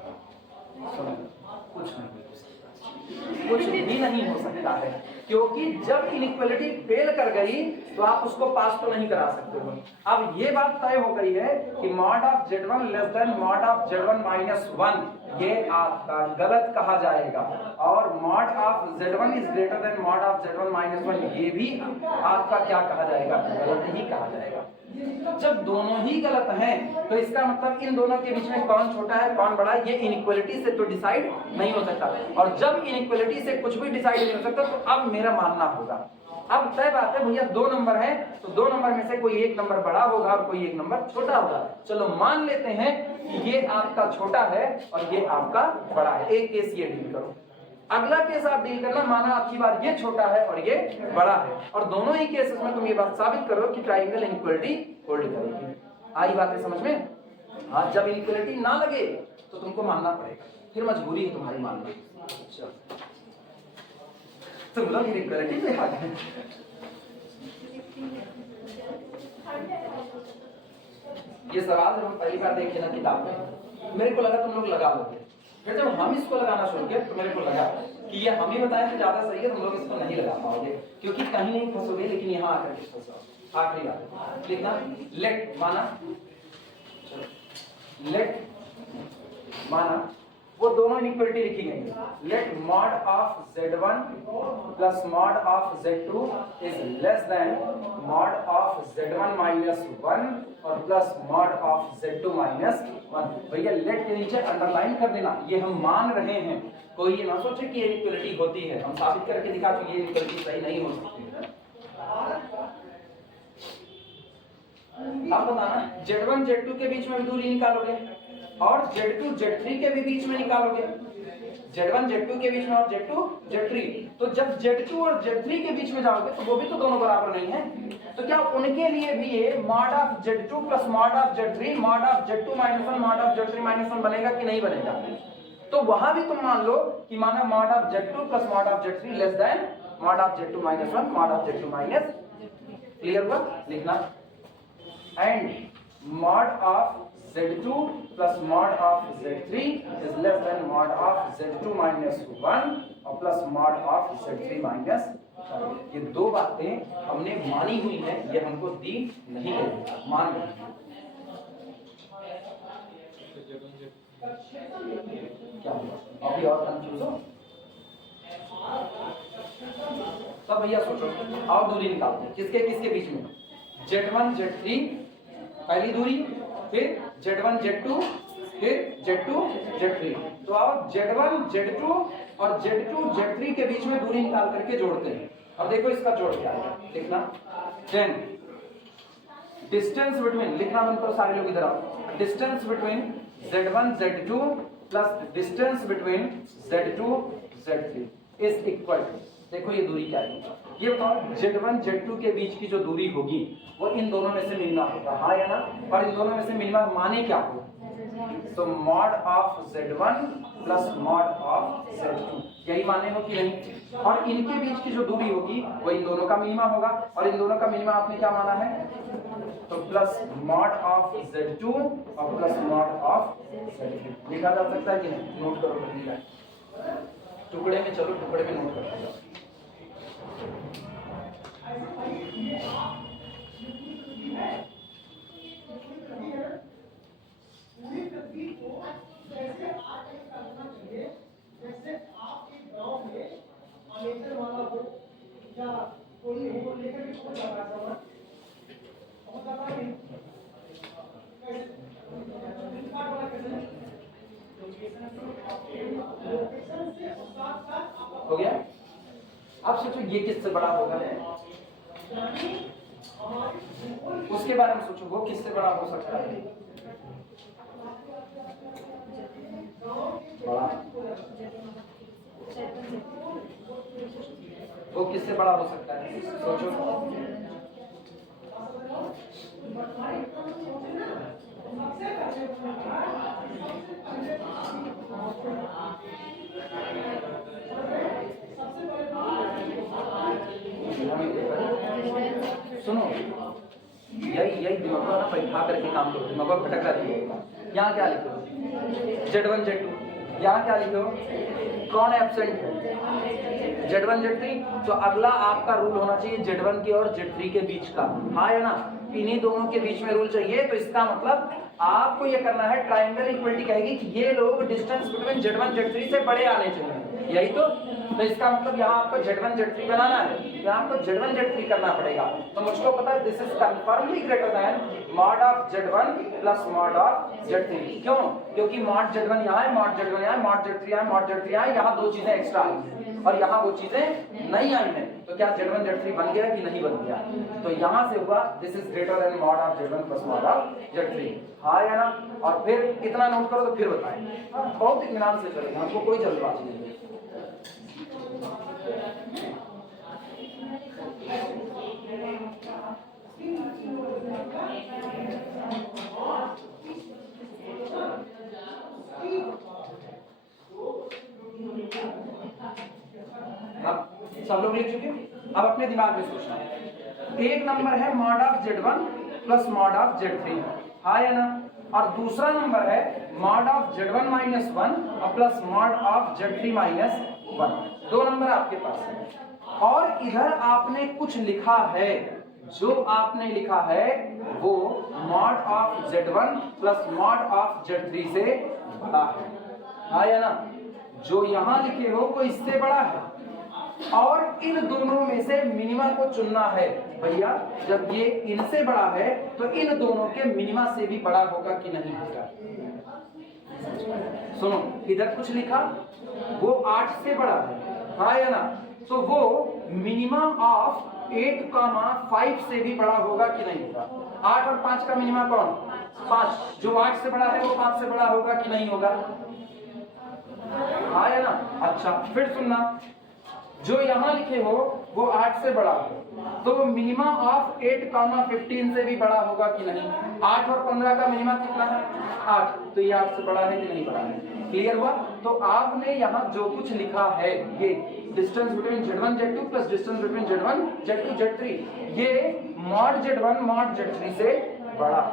कुछ भी नहीं हो सकता है, क्योंकि जब इनइक्वालिटी फेल कर गई तो आप उसको पास तो नहीं करा सकते हो। अब ये बात तय हो गई है कि mod of Z1 less than mod of Z1 minus 1 ये आपका गलत कहा जाएगा, और mod of Z1 is greater then mod of Z1 minus 1 ये भी आपका क्या कहा जाएगा? गलत ही कहा जाएगा। जब दोनों ही गलत हैं तो इसका मतलब इन दोनों के बीच में कौन छोटा है कौन बड़ा है, ये इनइक्वालिटी से तो डिसाइड नहीं हो सकता। और जब इनइक्वालिटी से कुछ भी डिसाइड नहीं हो सकता, तो अब मेरा मानना होगा। अब तय बात है भैया, दो नंबर है तो दो नंबर में से कोई एक नंबर बड़ा होगा और कोई एक नंबर छोटा होगा। चलो मान लेते हैं कि ये आपका छोटा है और ये आपका बड़ा है। एक केस ये डील करो, अगला केस आप डील करना, माना आपकी बार ये छोटा है और ये बड़ा है, और दोनों ही केसेस में तुम ये बात साबित करो कि ट्रायंगल इनइक्वालिटी होल्ड करेगी। आई बातें समझ में? हाँ, जब इनइक्वालिटी ना लगे तो तुमको मानना पड़ेगा, फिर मजबूरी है तुम्हारी मानना। तुम लोग इनइक्वालिटी पे आ गए। ये सवाल जब हम पहली बार देखे ना किताब में, मेरे को लगा तुम लोग लगा लोगे। फिर जब हम इसको लगाना शुरू किया तो मेरे को लगा कि ये हम ही बताएं तो ज्यादा सही है, तुम लोग इसको नहीं लगा पाओगे, क्योंकि कहीं नहीं फंसोगे, लेकिन यहाँ आकर के फंसो। आखिरी बात लिखना, लेट माना, लेट माना वो दोनों इनइक्वालिटी लिखी गई है। Let mod of Z1 plus mod of Z2 is less than mod of Z1 minus 1 और plus mod of Z2 minus 1। भैया लेट के नीचे अंडरलाइन कर देना, ये हम मान रहे हैं, कोई ये ना सोचे कि ये इक्वलिटी होती है, हम साबित करके दिखा चुके ये इक्वलिटी सही नहीं हो सकती। अब बताना Z1 Z2 के बीच में भी दूरी निकालोगे और Z2 Z3 के भी बीच में निकालोगे, Z1 Z2 के बीच में और Z2 Z3। तो जब Z2 और Z3 के बीच में जाओगे तो वो भी तो दोनों बराबर नहीं है, तो क्या उनके लिए भी ये mod of Z2 plus mod of Z3 mod of Z2 minus 1 mod of Z3 minus 1 बनेगा कि नहीं बनेगा? तो वहां भी तुम मान लो कि माना mod of Z2 plus mod of Z3 less than mod of Z2 minus 1 mod of Z2 minus. Clear हुआ? लिखना and mod of Z2 plus mod of Z3 is less than mod of Z2 minus 1 और plus mod of Z3 minus 1। ये दो बातें हमने मानी हुई हैं, ये हमको दी नहीं है, मान ली। क्या हुआ? अभी और कंफ्यूज हो? सब भैया सोचो, और दूरी निकालते हैं किसके किसके बीच में? Z1 Z3 पहली दूरी, फिर Z1 Z2, फिर Z2 Z3। तो अब Z1 Z2 और Z2 Z3 के बीच में दूरी निकाल करके जोड़ते हैं और देखो इसका जोड़ क्या है, देखना। देन डिस्टेंस बिटवीन, लिखना बंद करो सारे लोग इधर आओ। Distance between Z1 Z2 plus distance between Z2 Z3 is equal to, देखो ये दूरी क्या है, ये बताओ Z1 Z2 के बीच की जो दूरी होगी वो इन दोनों में से मिनिमम होगा, हाँ या ना? और इन दोनों में से मिनिमम माने क्या हो? तो mod of Z1 plus mod of Z2, यही माने हो कि नहीं? और इनके बीच की जो दूरी होगी वो इन दोनों का मिनिमम होगा, और इन दोनों का मिनिमम आपने क्या माना है? तो प्लस मॉड ऑफ Z2 और प्लस मॉड ऑफ Z3 लिखा जा सकता है कि नहीं? नोट करो, टुकड़े में चलो, टुकड़े में नोट करो। जैसे आप एक गांव में मैनेजर वाला हो या कोई हो लेकर के छोड़ जाता है सामान, और जाता है कैसे कार्ड वाला कैसे लोकेशन से साथ साथ हो गया? अब सोचो ये किससे बड़ा होगा, उसके बारे में सोचो, वो किससे बड़ा हो सकता है? बड़ा, वो किससे बड़ा हो सकता है? सोचो। सुनो, यही दिमाग को ना बैठा करके काम करो, दिमाग को भटक रही है। यहाँ क्या लिखो? Z1 Z2, यहाँ क्या लिखो? कौन एब्सेंट है? Z1 Z3। तो अगला आपका रूल होना चाहिए Z1 के और Z3 के बीच का, हाँ या ना? इन्हीं दोनों के बीच में रूल चाहिए। तो इसका मतलब आपको ये करना है, ट्रायंगल इक्वलिटी कहेगी कि ये लोग डिस्टेंस बिटवीन Z1 Z3 से बड़े आने चाहिए, यही तो इसका मतलब यहाँ आपको Z1 Z3 बनाना है, यहाँ आपको Z1 Z3 करना पड़ेगा। तो मुझको पता है this is कंफर्मली greater than mod of Z1 plus mod of Z3। क्यों? क्योंकि मॉड Z1 यहाँ है, मॉड Z1 यहाँ है, मॉड Z3 यहाँ है, मॉड Z3 यहाँ है, यहाँ दो चीजें एक्स्ट्रा आई हैं और यहाँ वो चीजें नहीं आई हैं। तो क्या Z1 Z3 बन गया कि नहीं बन गया? तो यहाँ से हुआ this is greater then mod of Z1 plus mod of Z3, हाँ या ना? और फिर इतना नोट करो तो फिर बताएं, बहुत इत्मीनान से चलेगा, हमको कोई जल्दबाजी नहीं है। अब सब लोग लिख चुके? अब अपने दिमाग में सोचना, एक नंबर है mod of Z1 plus mod of Z3, हाँ या ना? और दूसरा नंबर है मॉड ऑफ Z1 माइनस 1 और plus mod of Z3 minus 1। दो नंबर आपके पास है और इधर आपने कुछ लिखा है, जो आपने लिखा है वो mod of Z1 plus mod of Z3 से बड़ा है। हाँ या ना? जो यहाँ लिखे हो वो इससे बड़ा है और इन दोनों में से मिनिमा को चुनना है। भैया जब ये इनसे बड़ा है तो इन दोनों के मिनिमा से भी बड़ा होगा कि नहीं होगा? सुनो, इधर कुछ लिखा, वो 8 से बड़ा है, हाँ या ना? तो वो मिनिमम ऑफ 8,5 से भी बड़ा होगा कि नहीं होगा? 8 और 5 का मिनिमा कौन? 5। जो 8 से बड़ा है वो 5 से बड़ा होगा कि नहीं होगा? हाँ या ना? अच्छा, फिर सुनना, जो यहाँ लिखे हो वो 8 से बड़ा है तो मिनिमम ऑफ 8,15 से भी बड़ा होगा कि नहीं? 8 और 15 का मिनिमम कितना है? 8। तो ये 8 से बड़ा है कि नहीं बड़ा है? क्लियर हुआ? तो आपने यहाँ जो कुछ लिखा है, ये distance between Z1 Z2 plus distance between Z1 Z2 Z3, ये मॉड Z1 मॉड Z3 से बड़ा।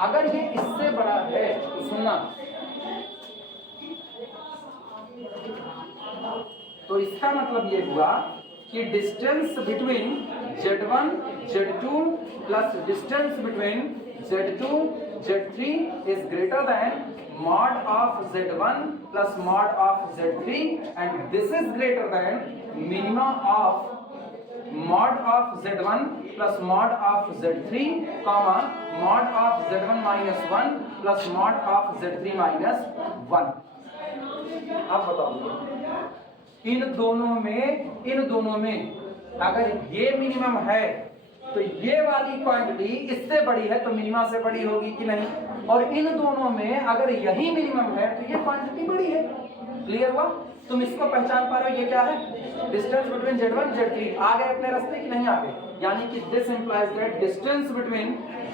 अगर ये इससे बड़ा है तो सुनना, तो इसका मतलब ये हुआ कि distance between Z1 Z2 plus distance between Z2 Z3 is greater then mod of Z1 plus mod of Z3 and this is greater than minimum of mod of Z1 plus mod of Z3 comma mod of Z1 minus 1 plus mod of Z3 minus 1। अब बताओ, इन दोनों में अगर ये minimum है तो ये वाली क्वांटिटी इससे बड़ी है तो मिनिमा से बड़ी होगी कि नहीं? और इन दोनों में अगर यही मिनिमम है तो ये क्वांटिटी बड़ी है। क्लियर हुआ? तुम इसको पहचान पा रहे हो, ये क्या है? Distance between Z1 Z3। आ गए अपने रास्ते कि नहीं आ गए? यानी कि this implies that distance between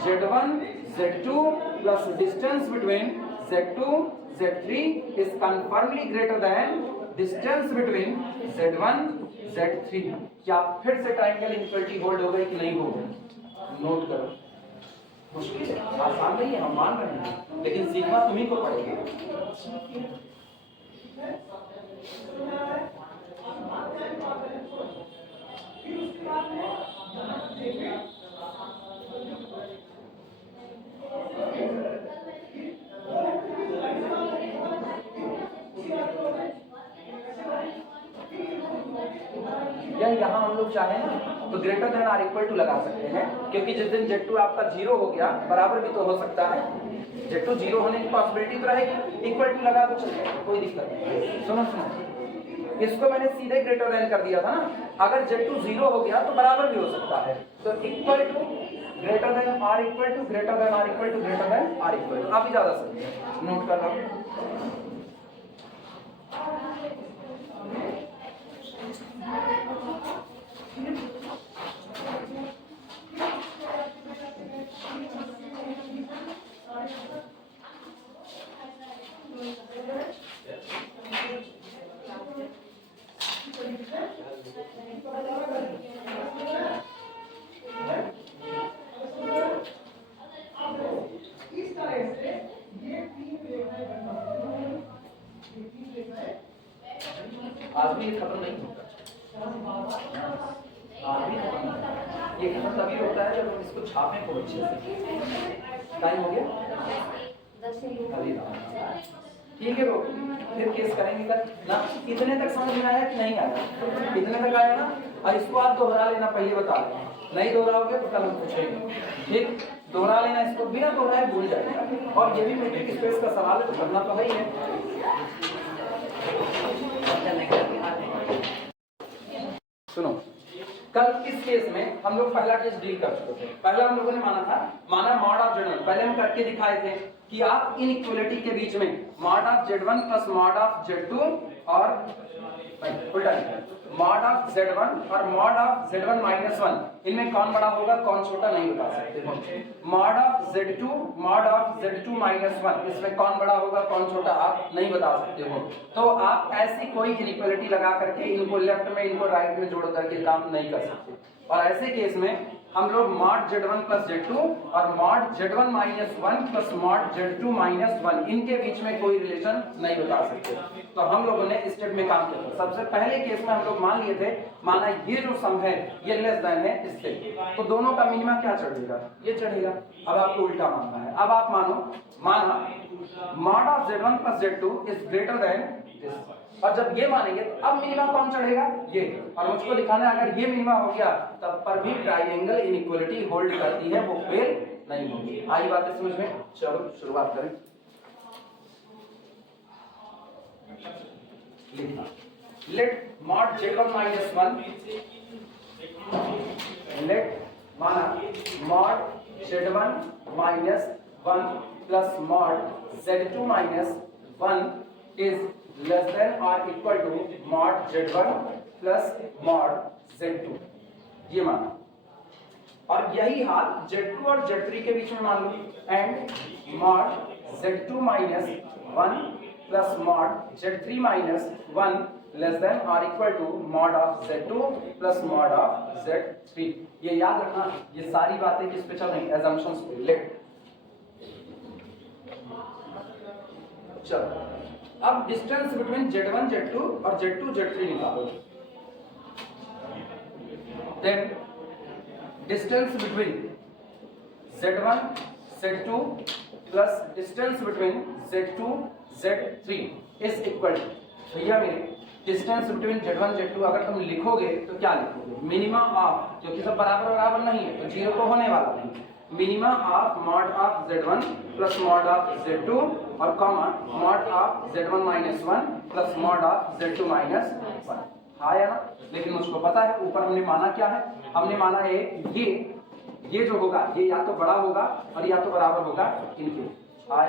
Z1 Z2 plus distance between Z2 Z3 is confirmly greater than distance between Z1 Z3। क्या फिर से ट्रायंगल इक्वलिटी होल्ड हो गई कि नहीं हो गई? नोट करो, मुश्किल है, आसान नहीं है, हम मान रहे हैं, लेकिन सीखना तुम्ही को पड़ेगा। या यहाँ हम लोग चाहे ना तो greater than or equal to लगा सकते हैं, क्योंकि जिस दिन Z2 आपका 0 हो गया, बराबर भी तो हो सकता है, Z2 0 होने की पॉसिबिलिटी तो रहेगी, इक्वल टू लगा तो चलेगा, कोई दिक्कत नहीं। सुनो, इसको मैंने सीधे ग्रेटर देन कर दिया था ना, अगर Z2 0 हो गया तो बराबर भी हो सकता है, तो equal to greater than or equal to greater than or equal to greater than or equal to. आप ही ज्यादा सही है, नोट कर लो। आज भी ये खत्म नहीं होता, आज भी ये खत्म तभी होता है जब हम इसको छापें को अच्छे से। टाइम हो गया अभी, ठीक है लोग, फिर केस करेंगे कल ना। कितने तक समझ में आया कि नहीं आया? कितने तक आया ना? और इसको आप दोहरा लेना, पहले बता दें, नहीं दोहराओगे तो कल हम पूछेंगे, ठीक? दोहरा लेना, इसको बिना दोहराए भूल जाएगा। और ये भी मेट्रिक स्पेस का सवाल है तो करना तो है ही है। सुनो, कल इस केस में हम लोग पहला केस डील कर चुके थे। पहला हम लोगों ने माना मॉड ऑफ Z1। पहले हम करके दिखाए थे कि आप इनइक्वालिटी के बीच में mod of Z1 plus mod of Z2 और उल्टा मॉड ऑफ Z1 और मॉड ऑफ Z1 माइनस 1, इनमें कौन बड़ा होगा कौन छोटा नहीं बता सकते हो। Mod of Z2 mod of Z2 minus 1, इसमें कौन बड़ा होगा कौन छोटा आप नहीं बता सकते हो। तो आप ऐसी कोई इनइक्वालिटी लगा करके इनको लेफ्ट में इनको राइट में जोड़ करके काम नहीं कर सकते। और ऐसे केस में हम लोग मॉड z1 प्लस z2 और mod z1 minus 1 plus mod z2 minus 1 इनके बीच में कोई रिलेशन नहीं बता सकते। तो हम लोगों ने इस स्टेप में काम किया था। सबसे पहले केस में हम लोग मान लिए थे, माना ये जो सम है ये लेस देन है इससे, तो दोनों का मिनिमा क्या चढ़ेगा, ये चढ़ेगा। अब आपको उल्टा मानना है। अब आप माना mod of z1 plus z2 is greater then this, और जब ये मानेंगे तो अब मिनिमा कौन चढ़ेगा, ये। और मुझको दिखाना है अगर ये मिनिमा हो गया तब पर भी ट्राइंगल इनइक्वालिटी होल्ड करती है, वो फेल नहीं होगी। आई बात है समझ में? चलो शुरुआत करें। लिखना let mod z1 minus 1, let माना mod z1 minus 1 plus mod z2 minus 1 is less than और equal to mod z1 plus mod z2, ये माना। और यही हाल z2 और z3 के बीच में मान लो, and mod z2 minus 1 plus mod z3 minus 1 less than और equal to mod of z2 plus mod of z3। ये याद रखना, ये सारी बातें किस पे चल रही हैं, assumptions पे। लेट चलो अब डिस्टेंस बिटवीन z1 z2 और z2 z3 निकालो। Then distance between z1 z2 plus distance between z2 z3 is equal to, भैया मेरे डिस्टेंस बिटवीन z1 z2 अगर तुम लिखोगे तो क्या लिखोगे, मिनिमा ऑफ, क्योंकि सब बराबर बराबर नहीं है तो जीरो तो होने वाला नहीं, minima of mod of z1 plus mod of z2 और comma mod of z1 minus 1 plus mod of z2 minus 1। हाँ या ना? लेकिन मुझको पता है ऊपर हमने माना क्या है, हमने माना है ये जो होगा ये या तो बड़ा होगा और या तो बराबर होगा इनके। हाँ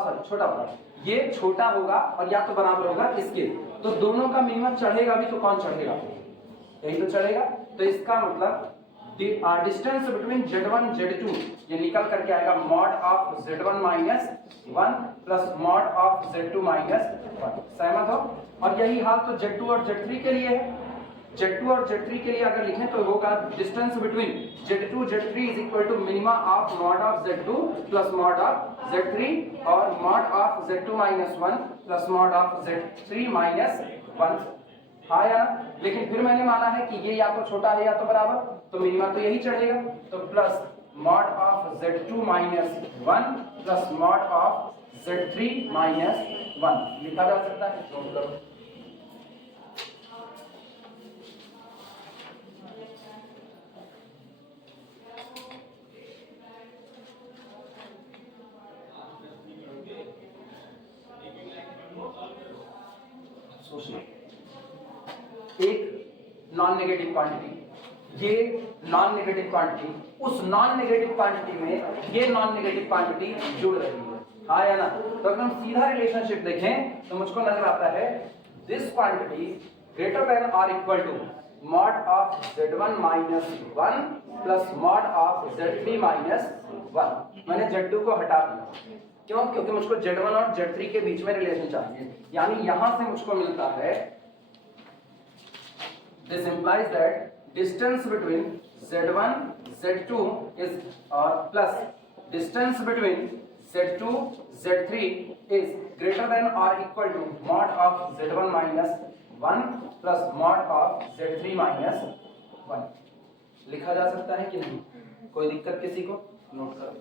सॉरी छोटा होगा, ये छोटा होगा और या तो बराबर होगा इसके, तो दोनों का मिनिमम चढ़ेगा भी तो कौन चढ़ेगा, यही तो चढ़ेगा। तो इसका मतलब डिस्टेंस बिटवीन z1 z2 ये निकल करके आएगा mod of z1 minus 1 plus mod of z2 minus 1। सहमत हो? और यही हाल तो z2 और z3 के लिए है। z2 और z3 के लिए अगर लिखें तो होगा distance between z2 z3 is equal to minima of mod of z2 plus mod of z3 और mod of z2 minus 1 plus mod of z3 minus 1। हाँ या ना? लेकिन फिर मैंने माना है कि ये या तो छोटा है या तो बराबर, तो मिनिमा तो यही चढ़ेगा, तो plus mod of z2 minus 1 plus mod of z3 minus 1 लिखा जा सकता है। नोट करो। सोचना, एक नॉन नेगेटिव क्वांटिटी, ये नॉन नेगेटिव क्वांटिटी, उस नॉन नेगेटिव क्वांटिटी में ये नॉन नेगेटिव क्वांटिटी जुड़ रही है। हाँ या ना? तो अगर हम सीधा रिलेशनशिप देखें तो मुझको नजर आता है दिस क्वांटिटी ग्रेटर देन और equal to mod of z1 minus 1 plus mod of z3 minus 1। मैंने z2 को हटा दिया, क्यों? क्योंकि मुझको z1 और z3 के बीच में रिलेशन चाहिए, यानी यहां से मुझको मिलता है this implies that distance between z1 z2 is plus distance between z2 z3 is greater than or equal to mod of z1 minus 1 plus mod of z3 minus 1। लिखा जा सकता है कि नहीं? कोई दिक्कत किसी को? नोट करो।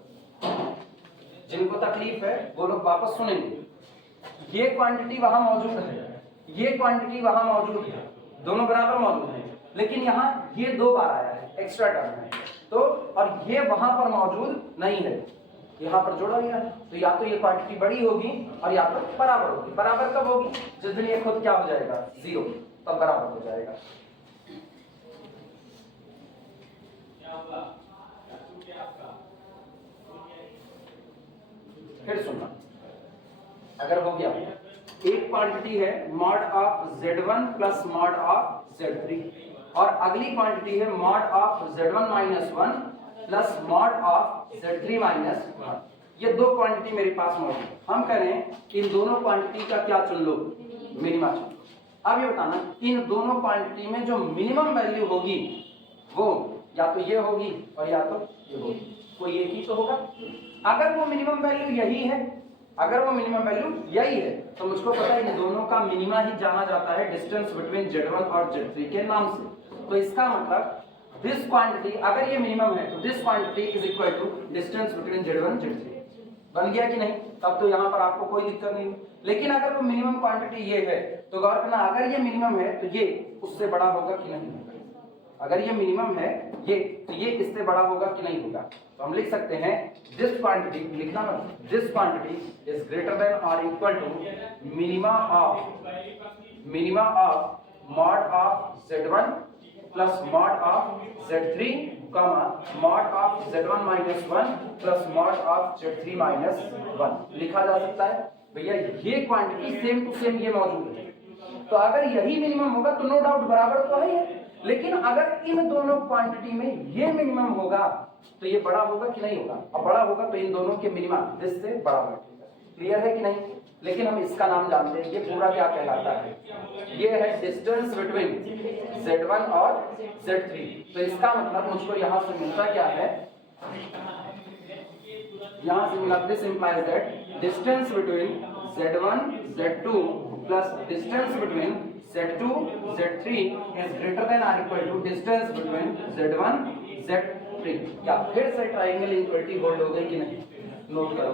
जिनको तकलीफ है वो लोग वापस सुनेंगे। ये क्वांटिटी वहां मौजूद है, ये क्वांटिटी वहां मौजूद है, दोनों बराबर मौजूद हैं, लेकिन यहाँ ये दो बार आया है, एक्स्ट्रा टर्म है, तो और ये वहां पर मौजूद नहीं है, यहाँ पर जोड़ा गया है, तो या तो ये क्वांटिटी बड़ी होगी और या तो बराबर होगी। बराबर कब होगी? जिस दिन ये खुद क्या हो जाएगा, जीरो, तब बराबर हो जाएगा। फिर सुनना, अगर हो गया एक क्वांटिटी है mod of z1 plus mod of z3 और अगली क्वांटिटी है mod of z1 minus 1 plus mod of z3 minus 1। ये दो क्वांटिटी मेरे पास मौजूद है। हम कह रहे हैं कि इन दोनों क्वांटिटी का क्या चुन लो, मिनिमा चुन लो। अब ये बताना इन दोनों क्वांटिटी में जो मिनिमम वैल्यू होगी वो या तो ये होगी और या तो ये होगी, कोई एक ही तो होगा। अगर वो मिनिमम वैल्यू यही है, अगर वो मिनिमम वैल्यू यही है, तो मुझको पता है इन दोनों का मिनिमा ही जाना जाता है डिस्टेंस बिटवीन Z1 और Z3 के नाम से। तो इसका मतलब दिस क्वांटिटी, अगर ये मिनिमम है तो this quantity is equal to distance between Z1 Z3। बन गया कि नहीं? तब तो यहाँ पर आपको कोई दिक्कत नहीं। लेकिन अगर वो मिनिमम क्वांटिटी ये है तो गौर करना, अगर ये मिनिमम है तो ये उससे बड़ा होगा कि नहीं होगा। अगर ये मिनिमम है ये, तो ये इससे बड़ा होगा कि नहीं होगा। तो हम लिख सकते हैं दिस क्वांटिटी, लिखना मत, this quantity is greater than और equal to minima of mod of Z1 plus mod of Z3 comma mod of Z1 minus 1 plus mod of Z3 minus 1 लिखा जा सकता है। भैया ये क्वांटिटी सेम टू सेम ये मौजूद है, तो अगर यही मिनिमम होगा तो नो डाउट बराबर तो है। लेकिन अगर इन दोनों क्वांटिटी में ये मिनिमम होगा तो ये बड़ा होगा कि नहीं होगा, और बड़ा होगा तो इन दोनों के मिनिमा दिस से बड़ा होगा। क्लियर है कि नहीं? लेकिन हम इसका नाम जानते हैं, ये पूरा क्या कहलाता है, ये है डिस्टेंस बिटवीन Z1 और Z3। तो इसका मतलब मुझको यहां से मिलता क्या है, यहां से मिला this implies that distance between Z1 Z2 plus distance between Z2 Z3 is greater than or equal to distance between Z1 Z3। क्या फिर से ट्रायंगल इक्वलिटी होल्ड हो गई कि नहीं? नोट करो।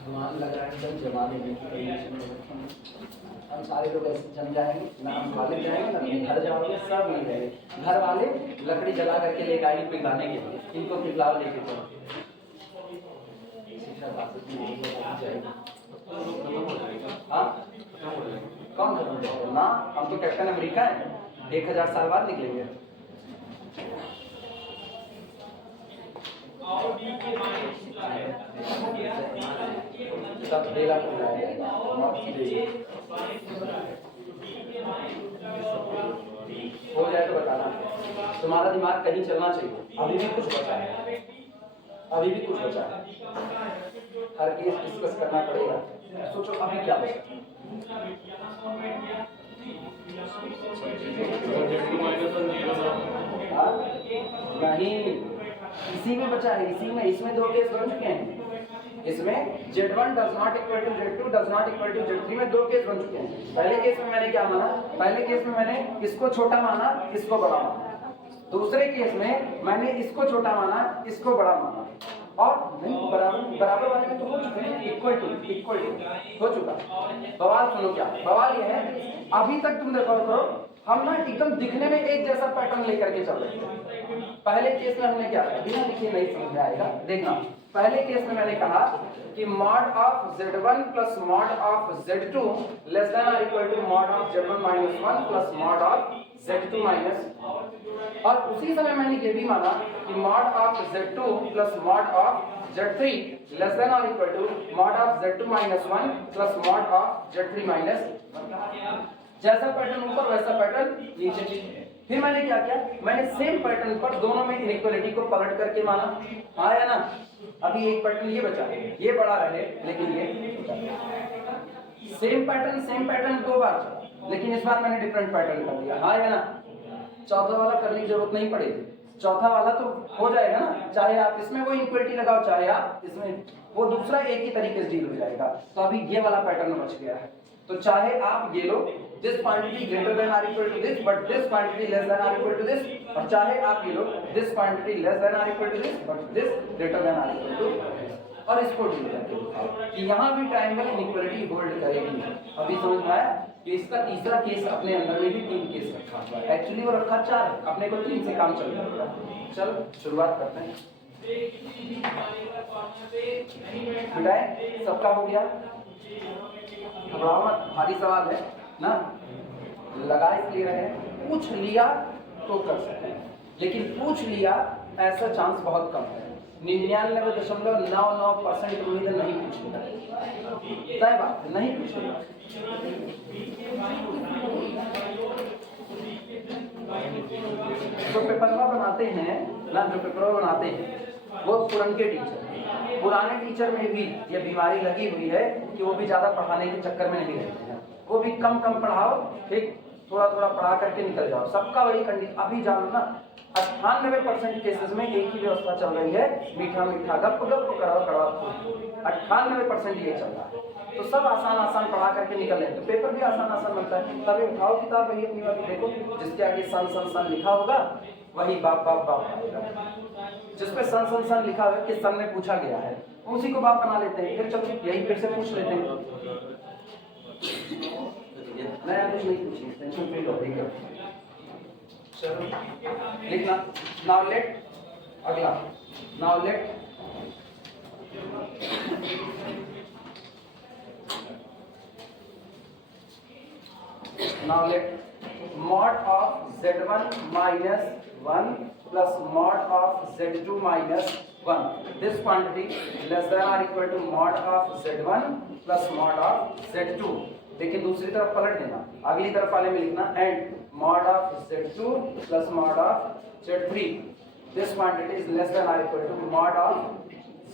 भगवान लग रहा है एकदम जमाने में हम सारे लोग ऐसे जम जाएंगे ना, हम कॉलेज जाएंगे ना अपने घर जाओगे, सब मिल जाएंगे। घर वाले लकड़ी जला करके ले आएंगे पिघलाने के लिए, इनको पिघलाओ लेके चलो। हाँ कौन खत्म ना, हम तो कैप्टन अमेरिका है, 1000 साल बाद निकलेंगे। सब देगा हो जाए तो बताना। तुम्हारा दिमाग कहीं चलना चाहिए, अभी भी कुछ बचा है, अभी भी कुछ बचा है, हर केस डिस्कस करना पड़ेगा। सोचो अभी क्या बचा, नहीं इसी में बचा है, इसी में, इसमें दो केस बन चुके हैं। इसमें Z1 does not equal to Z2 does not equal to Z3 में दो केस बन चुके हैं। पहले केस में मैंने क्या माना, पहले केस में मैंने इसको छोटा माना, इसको बड़ा माना। दूसरे केस में मैंने इसको छोटा माना, इसको बड़ा माना। और नहीं बराबर वाले में तो हो चुके हैं, इक्वल टू हो चुका। बवाल सुनो, क्या बवाल ये है, अभी तक तुम देखो करो, हम ना एकदम दिखने में एक जैसा पैटर्न लेकर के चल रहे थे। पहले केस में हमने क्या किया, बिना लिखे नहीं समझ में आएगा, देखना। पहले केस में मैंने कहा कि mod of Z1 plus mod of Z2 less than और equal to mod of Z1 minus 1 plus mod of Z2 minus. और उसी समय मैंने ये भी माना कि mod of Z2 plus mod of Z3 less than और equal to mod of Z2 minus 1 plus mod of Z3 minus. जैसा पैटर्न ऊपर वैसा पैटर्न नीचे। फिर मैंने क्या किया, मैंने सेम पैटर्न पर दोनों में इनइक्वालिटी को पलट करके माना। हाँ या ना? अभी एक पैटर्न ये बचा, ये बड़ा रहे लेकिन ये सेम पैटर्न दो बार चला, लेकिन इस बार मैंने डिफरेंट पैटर्न कर दिया। हाँ या ना? चौथा वाला करने की जरूरत नहीं पड़ेगी, चौथा वाला तो हो जाएगा ना, चाहे आप इसमें वो इक्वलिटी लगाओ चाहे आप इसमें, वो दूसरा एक ही तरीके से डील हो जाएगा। तो अभी ये वाला पैटर्न बच गया है। तो चाहे आप ये लो दिस क्वांटिटी ग्रेटर देन और equal to this but this quantity less than और इक्वल टू दिस, और चाहे आप ये लो दिस क्वांटिटी लेस देन और equal to this but this greater than और इक्वल टू, और इसको डील करके कि यहाँ भी ट्रायंगल इनइक्वालिटी होल्ड करेगी। अभी समझ में आया कि इसका तीसरा केस अपने अंदर में भी 3 केस रखा हुआ है, एक्चुअली वो रखा 4 है, अपने को 3 से काम चल रहा है। चल शुरुआत करते हैं। बिटाए सबका हो गया, घबराओ मत, भारी सवाल है ना, लगा इसलिए रहे, पूछ लिया तो कर सकते हैं, लेकिन पूछ लिया ऐसा चांस बहुत कम है। 99.99% उम्मीद नहीं पूछेगा, तय बात नहीं पूछेगा। ना, जो पेपर बनाते हैं वो पुराने टीचर, पुराने टीचर में भी ये बीमारी लगी हुई है कि वो भी ज़्यादा पढ़ाने के चक्कर में नहीं रहते हैं, वो भी कम कम पढ़ाओ, ठीक, थोड़ा थोड़ा पढ़ा करके निकल जाओ। सबका वही कंडीशन। अभी जानो ना 98% केसेस में एक ही व्यवस्था चल रही है, मीठा मीठा गप गप कड़वा कड़वा, 98% ये चल रहा है। तो सब आसान आसान पढ़ा करके निकल रहे हैं, तो पेपर भी आसान आसान बनता है। तभी उठाओ किताब, वही अपनी बात देखो, जिसके आगे सन सन सन लिखा होगा वही बाप बाप बाप आएगा। जिसपे सन सन सन लिखा है कि सन में पूछा गया है, उसी को बाप बना लेते हैं। फिर चलो यही फिर से पूछ लेते हैं, नया कुछ नहीं पूछिए, टेंशन फ्री टॉपिक है। चलो लिखना। नाउ लेट, अगला, now let mod of z1 minus 1 plus mod of z2 minus 1, this quantity less than or equal to mod of z1 plus mod of z2। लेकिन दूसरी तरफ पलट देना, अगली तरफ वाले में लिखना and mod of z2 plus mod of z3, this quantity is less than or equal to mod of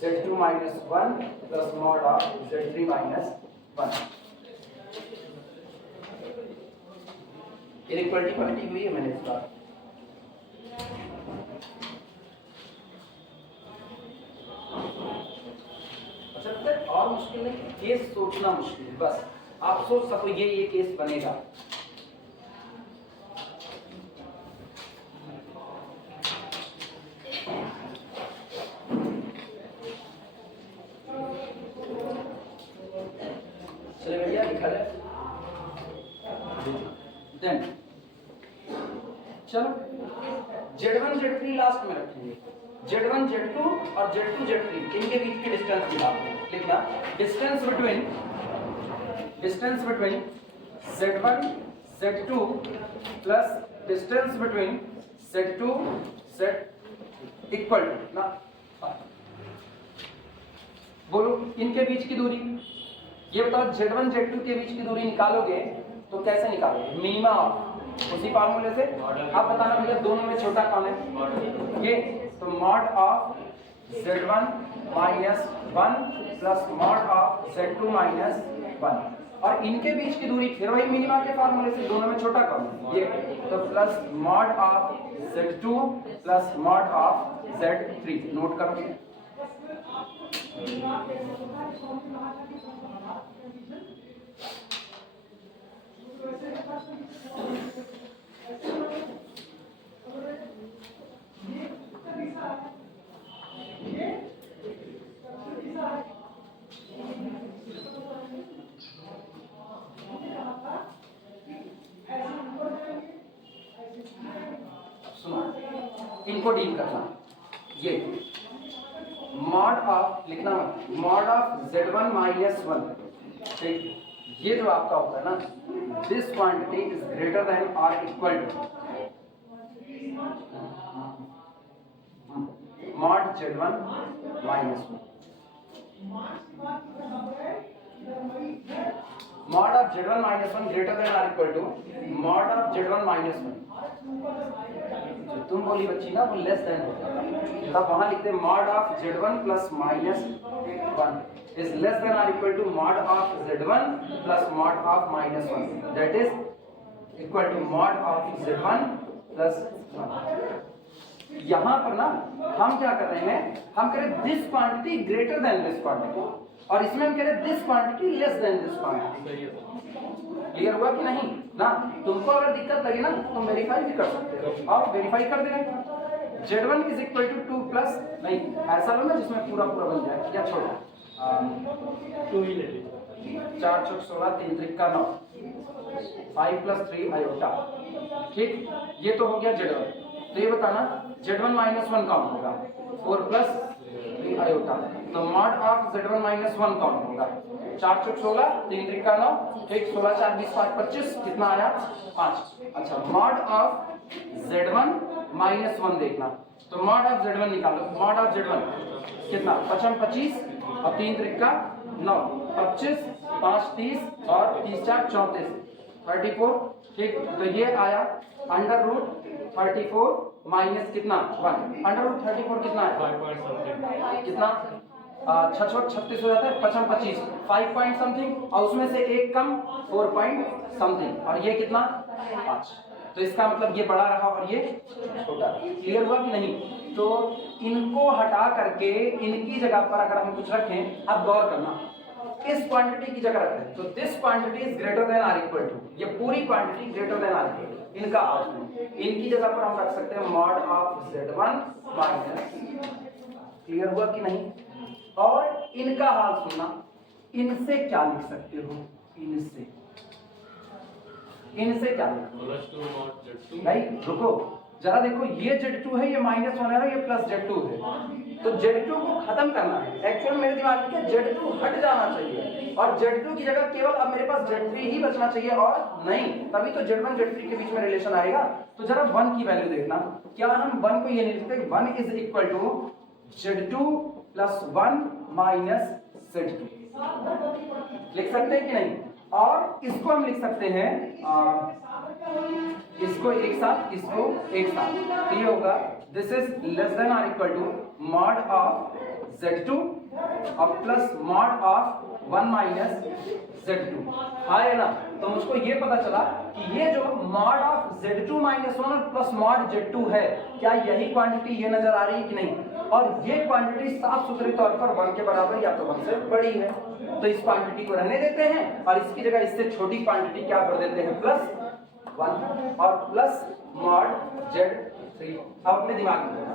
z2 minus 1 plus mod of z3 minus 1। Inequality पलटी हुई है मैंने इस बार। अच्छा, और मुश्किल नहीं, केस सोचना मुश्किल है, बस आप सोच सको ये केस बनेगा। चले भैया लिखा है। देन चलो Z1 Z3 लास्ट में रखेंगे। Z1 Z2 और Z2 Z3 इनके बीच की डिस्टेंस निकालते हैं। लिखना distance between Z1 Z2 plus distance between Z2 Z equal to ना, बोलो इनके बीच की दूरी। ये बताओ Z1 Z2 के बीच की दूरी निकालोगे तो कैसे निकालोगे? मिनिमम ऑफ, उसी फार्मूले से। आप बताना भैया दोनों में छोटा कौन है? ये तो mod of Z1 minus 1 plus mod of Z2 minus 1, और इनके बीच की दूरी फिर वही मिनिमा के फार्मूले से, दोनों में छोटा कौन है? ये तो plus mod of Z2 plus mod of Z3। Note करो। इनको डील करना। ये मॉड ऑफ लिखना मत, मॉड ऑफ Z1 माइनस 1, ठीक, ये जो आपका होता है ना, this quantity is greater than और equal to mod Z1 minus 1। Mod of Z1 minus 1 greater than और equal to mod of Z1 minus 1। तुम बोली बच्ची ना, वो लेस देन हो जाता, तब वहां लिखते mod of Z1 plus minus 1 is less than और equal to mod of Z1 plus mod of minus 1, that is equal to mod of Z1 plus 1। यहां पर ना हम क्या कर रहे हैं, हम कह रहे हैं this quantity greater then this quantity, और इसमें हम कह रहे हैं this quantity less then this quantity. Clear हुआ कि नहीं ना? तुमको अगर दिक्कत लगी ना तुम वेरीफाई भी कर सकते हो, और वेरीफाई कर देना। Z1 is equal to 2 plus, नहीं ऐसा लो ना जिसमें पूरा पूरा बन जाए, या छोड़ो 2 ही ले लीजिए। 4 चौक 16 3 त्रिका 9, 5 प्लस 3 आयोटा, ठीक, ये तो हो गया Z1। तो ये बताना Z1 माइनस 1 कौन होगा? 4 प्लस 3 आयोटा। तो मॉड ऑफ Z1 माइनस 1 कौन होगा? 4 चौक 16 3 त्रिका 9, ठीक, 16 4 20 5 25, कितना आया? 5। अच्छा, मॉड ऑफ Z1 माइनस 1 देखना, तो मॉड ऑफ Z1 निकालो। मॉड ऑफ Z1 कितना? 55 25 और 3 त्रिका 9, 25 5 30 और 30 4 34, 34, ठीक। तो ये आया अंडर रूट 34 माइनस कितना 1, अंडर रूट 34 कितना है 5 पॉइंट समथिंग, कितना 36 हो जाता है, 25 5 पॉइंट समथिंग, और उसमें से एक कम 4 पॉइंट समथिंग, और ये कितना 5। तो इसका मतलब ये बड़ा रहा और ये छोटा। क्लियर हुआ कि नहीं? तो इनको हटा करके इनकी जगह पर अगर हम कुछ रखें, अब गौर करना, इस क्वांटिटी की जगह रखें तो this quantity is greater than or equal to, ये पूरी quantity greater than or equal to, इनका आउटपुट, इनकी जगह पर हम रख सकते हैं mod of Z1 minus. Clear हुआ कि नहीं? और इनका हाल सुनना, इनसे क्या लिख सकते हो, इनसे क्या लिख +2 mod Z2। भाई रुको जरा, देखो ये Z2 है, ये -1 है, ये प्लस Z2 है, तो Z2 को खत्म करना है। एक्चुअल मेरे दिमाग में Z2 हट जाना चाहिए और Z2 की जगह केवल अब मेरे पास Z3 ही बचना चाहिए, और नहीं, तभी तो Z1 Z3 के बीच में रिलेशन आएगा। तो जरा 1 की वैल्यू देखना, क्या हम 1 को ये नहीं लिखते 1 is equal to Z2 plus 1 minus Z2, लिख सकते हैं कि नहीं? और इसको हम लिख सकते हैं इसको एक साथ, इसको एक साथ, तो ये होगा this is less than or equal to mod of Z2 और plus mod of 1 minus Z2। हाँ है ना? तो मुझको ये पता चला कि ये जो मॉड ऑफ Z2 माइनस 1 और प्लस मॉड Z2 है, क्या यही क्वांटिटी ये नजर आ रही है कि नहीं? और ये क्वांटिटी साफ सुथरे तौर पर 1 के बराबर या तो 1 से बड़ी है, तो इस क्वांटिटी को रहने देते हैं और इसकी जगह इससे छोटी क्वांटिटी क्या भर देते हैं +1 और प्लस मॉड Z3। अब अपने दिमाग में रखना,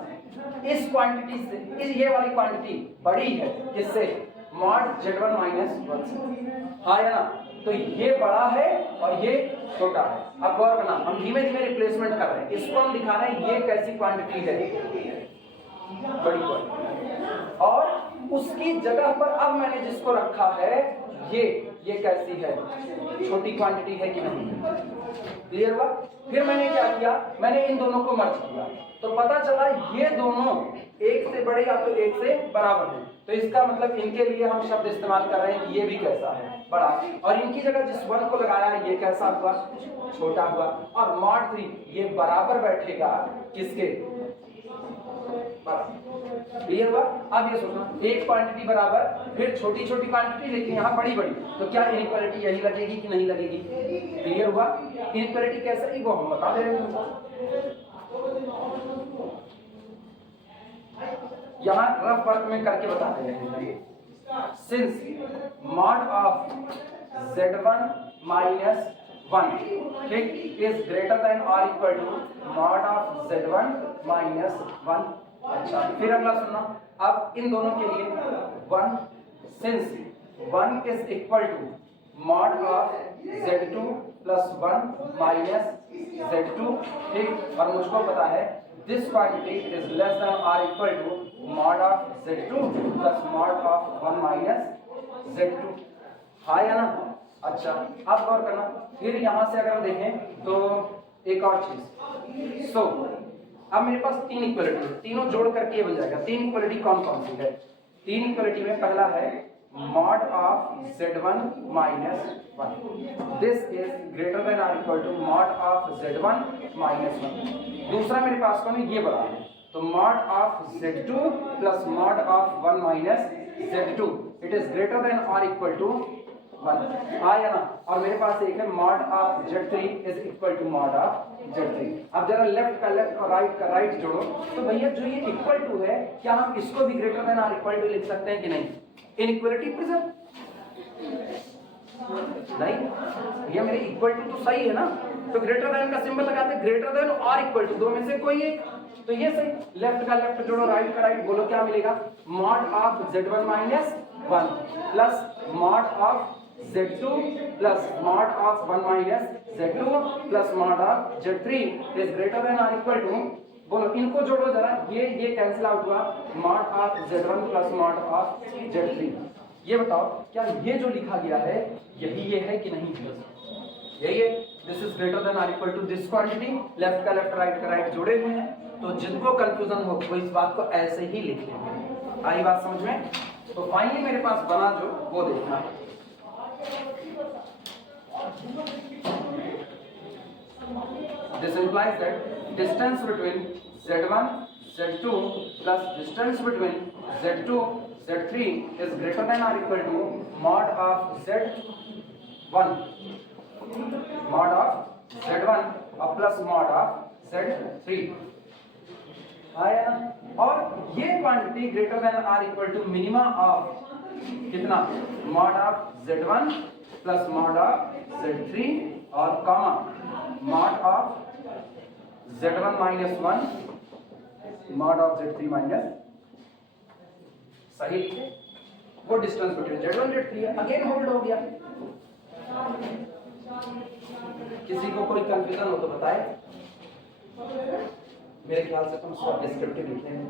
इस क्वांटिटी से ये वाली क्वांटिटी बड़ी है, किससे? मॉड Z1 माइनस 1 से। हाँ है ना? तो ये बड़ा है और ये छोटा है। अब गौर करना, हम धीमे धीमे रिप्लेसमेंट कर रहे हैं, इसको हम दिखा रहे हैं ये कैसी क्वांटिटी है, बड़ी क्वांटिटी, और उसकी जगह पर अब मैंने जिसको रखा है ये कैसी है, छोटी क्वांटिटी है कि नहीं? क्लियर हुआ? फिर मैंने क्या किया, मैंने इन दोनों को मर्ज किया, तो पता चला ये दोनों एक से बड़े या तो एक से बराबर है, तो इसका मतलब इनके लिए हम शब्द इस्तेमाल कर रहे हैं कि ये भी कैसा है, बड़ा, और इनकी जगह जिस 1 को लगाया है ये कैसा हुआ, छोटा हुआ, और मॉड 3 ये बराबर बैठेगा किसके, क्लियर हुआ? अब ये सोचना, एक क्वांटिटी बराबर फिर छोटी छोटी क्वांटिटी, लेकिन यहाँ बड़ी बड़ी, तो क्या इनइक्वालिटी यही लगेगी कि नहीं लगेगी? क्लियर हुआ? इनइक्वालिटी कैसे ही वो हम बता दे रहे हैं। यहाँ रफ वर्क में करके बता रहे हैं, since mod of Z1 minus 1 ठीक इज ग्रेटर देन और equal to mod of Z1 minus 1। अच्छा, फिर अगला सुनना, अब इन दोनों के लिए 1 since 1 is equal to mod of Z2 plus 1 minus Z2 ठीक, और मुझको पता है this quantity is less than और equal to mod of Z2 plus mod of 1 minus Z2। हाँ या ना? अच्छा, अब गौर करना, फिर यहां से अगर हम देखें तो एक और चीज, अब मेरे पास 3 इक्वलिटी है, तीनों जोड़ करके ये बन जाएगा। 3 इक्वलिटी कौन कौन सी है? 3 इक्वलिटी में पहला है mod of Z1 minus 1, this is greater than और equal to mod of Z1 minus 1। दूसरा मेरे पास कौन है? ये बड़ा है, तो mod of Z2 plus mod of 1 minus Z2 it is greater than और इक्वल टू 1। हाँ या ना? और मेरे पास एक है mod of Z3 is equal to mod of Z3। अब जरा लेफ्ट का लेफ्ट और राइट का राइट जोड़ो, तो भैया जो ये इक्वल टू है, क्या हम इसको भी ग्रेटर देन और इक्वल टू लिख सकते हैं कि नहीं? इनइक्वालिटी प्रिजर्व नहीं, ये मेरे इक्वल टू तो सही है ना, तो ग्रेटर देन का सिंबल लगाते, ग्रेटर देन और इक्वल टू, दो में से कोई एक, तो ये सही। लेफ्ट का लेफ्ट जोड़ो, राइट का राइट, बोलो क्या मिलेगा? Mod of Z1 minus 1 plus mod of Z2 plus mod of 1 minus Z2 plus mod of Z3 is greater than और इक्वल टू, बोलो इनको जोड़ो जरा, ये कैंसिल आउट हुआ, mod of Z1 plus mod of Z3। ये बताओ क्या ये जो लिखा गया है यही ये है कि नहीं? यही है, दिस इज ग्रेटर देन और equal to this quantity, left का लेफ्ट राइट का राइट जोड़े हुए हैं, तो जिनको कंफ्यूजन हो वो इस बात को ऐसे ही लिख लेंगे। आई बात समझ में? तो फाइनली मेरे पास बना जो वो देखना, This implies that distance between Z1, Z2 plus distance between Z2, Z3 is greater than or equal to mod of Z1 plus mod of Z3 आया ना। और ये quantity greater than or equal to minima of कितना mod of Z1 plus mod of Z3 और comma mod of Z1 minus 1 mod of Z3 minus, सही है। वो distance between Z1 Z3 again hold हो गया। किसी को कोई कंफ्यूजन हो तो बताए। मेरे ख्याल से तुम सब डिस्क्रिप्टिव लिखे हैं।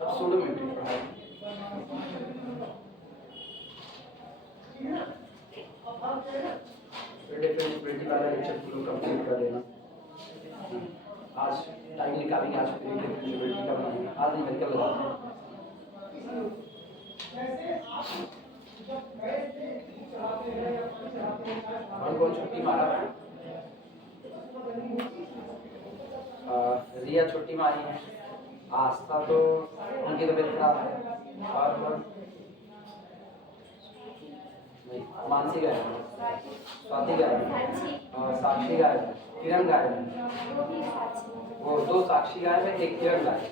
अब सोलो मिनट डिफरेंशिएबिलिटी वाला लेक्चर पूरा कंप्लीट कर देना। आज टाइम निकालेंगे, आज डिफरेंशिएबिलिटी का बनाएंगे, आज न्यूमेरिकल लगाते हैं। कौन छुट्टी मारा? रिया छुट्टी मारी है। आस्था तो उनकी तबीयत खराब है और नहीं, मानसी गायब है, स्वाति गायब है, साक्षी गायब है, किरण गायब है। वो दो साक्षी गायब है, एक किरण गायब है।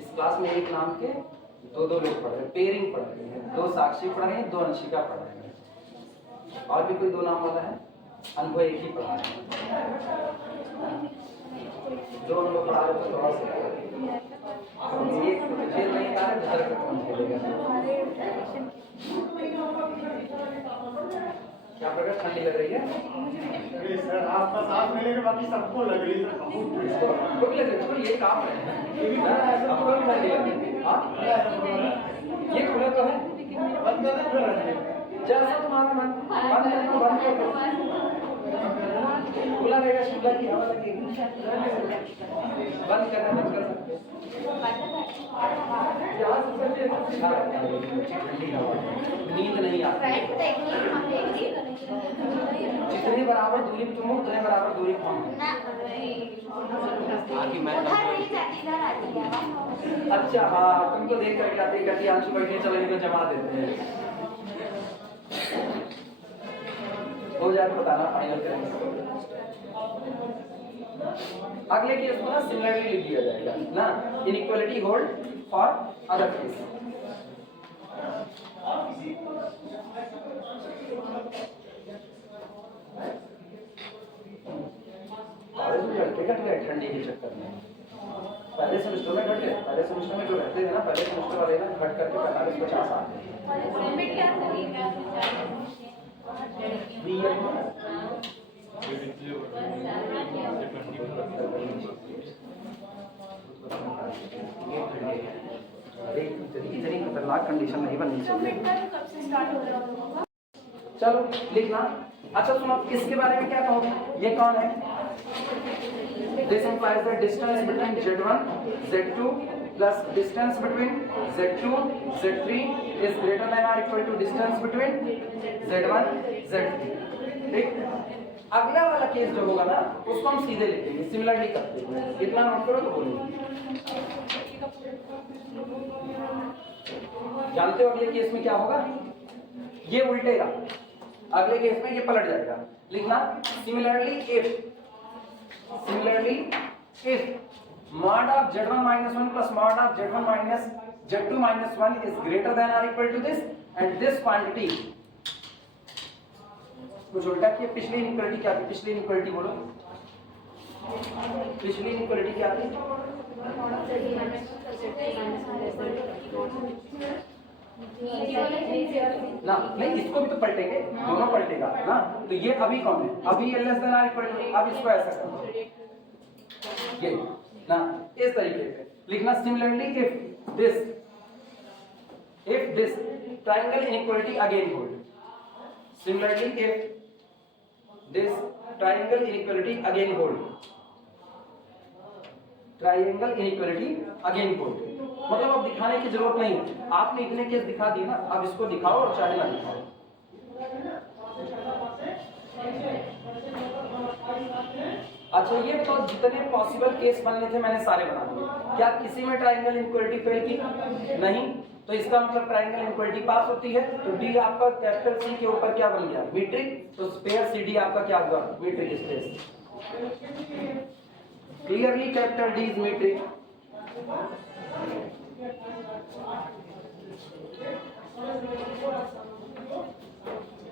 इस क्लास में एक नाम के दो लोग पढ़ रहे हैं, पेयरिंग पढ़ रही है। दो साक्षी पढ़ रहे हैं, दो अंशिका पढ़ रहे हैं। और भी कोई दो नाम वाला है? अनुभव एक ही पढ़ा है। जो हम लोग पढ़ा रहे थे थोड़ा सा ये खेल नहीं आ रहा है, दूसरा कौन खेलेगा? क्या प्रकार ठंडी लग रही है? अरे सर आपका साथ में लेकर बाकी सबको लग रही है। को भी लग रही है, तो ये काम है। ये भी आपको भी ठंडी लग रही है। हाँ ये खुला तो है, बंद कर जैसा तुम्हारा मन, बंद करना बंद कर दो। खुला रहेगा, शुद्ध की हवा लगेगी। बंद करना बंद कर सकते हैं। ठंडी हवा, नींद नहीं आती। जितनी बराबर दूरी पे तुम हो उतने बराबर दूरी पे हम। अच्छा हाँ, तुमको देख करके आते करती आंसू बैठने चले को जमा देते हैं। हो जाए तो बताना, फाइनल करेंगे। अगले केस को ना सिमिलरली लिख दिया जाएगा ना, inequality hold for other case. ठंडी के चक्कर में पहले सेमेस्टर में घटे, पहले सेमेस्टर में जो रहते थे ना, पहले सेमेस्टर वाले ना घट करके 45-50 आते हैं। इतनी खतरनाक कंडीशन नहीं बननी चाहिए। चलो लिखना। अच्छा सुनो, इसके बारे में क्या कहोगे? ये कौन है? This implies the distance between Z1, Z2 plus distance between Z2, Z3 is greater than or equal to distance between Z1, Z3। ठीक? अगला वाला केस जो होगा ना, उसको हम सीधे लिखेंगे, सिमिलरली करते हैं। इतना नोट करो तो बोलेंगे। जानते हो अगले केस में क्या होगा? ये उल्टेगा, अगले केस में ये पलट जाएगा। लिखना similarly if mod of Z1 minus 1 plus mod of Z1 minus Z2 minus 1 is greater than or equal to this and this quantity, कुछ उल्टा किया। पिछली इनइक्वालिटी क्या थी? पिछली इनइक्वालिटी बोलो, पिछली इनइक्वालिटी क्या थी? ना नहीं, इसको भी तो पलटेंगे, दोनों पलटेगा ना। तो ये अभी कौन है? अभी ये लेस देन और इक्वल टू, अब इसको ऐसा करना ये ना, इस तरीके से लिखना। Similarly if this triangle inequality again hold. Similarly if this triangle inequality again hold, triangle inequality again hold. मतलब अब दिखाने की जरूरत नहीं, आपने इतने केस दिखा दिए ना, अब इसको दिखाओ और चाहे ना दिखाओ। अच्छा ये बताओ, जितने पॉसिबल केस बनने थे मैंने सारे बना दिए, क्या किसी में ट्राइंगल इनइक्वालिटी फेल की? नहीं। तो इसका मतलब ट्राइंगल इनइक्वालिटी पास होती है। तो डी आपका कैपिटल सी के ऊपर क्या बन गया? मीट्रिक। तो स्पेयर सी डी आपका क्या हुआ? Metric space. Clearly capital D is metric.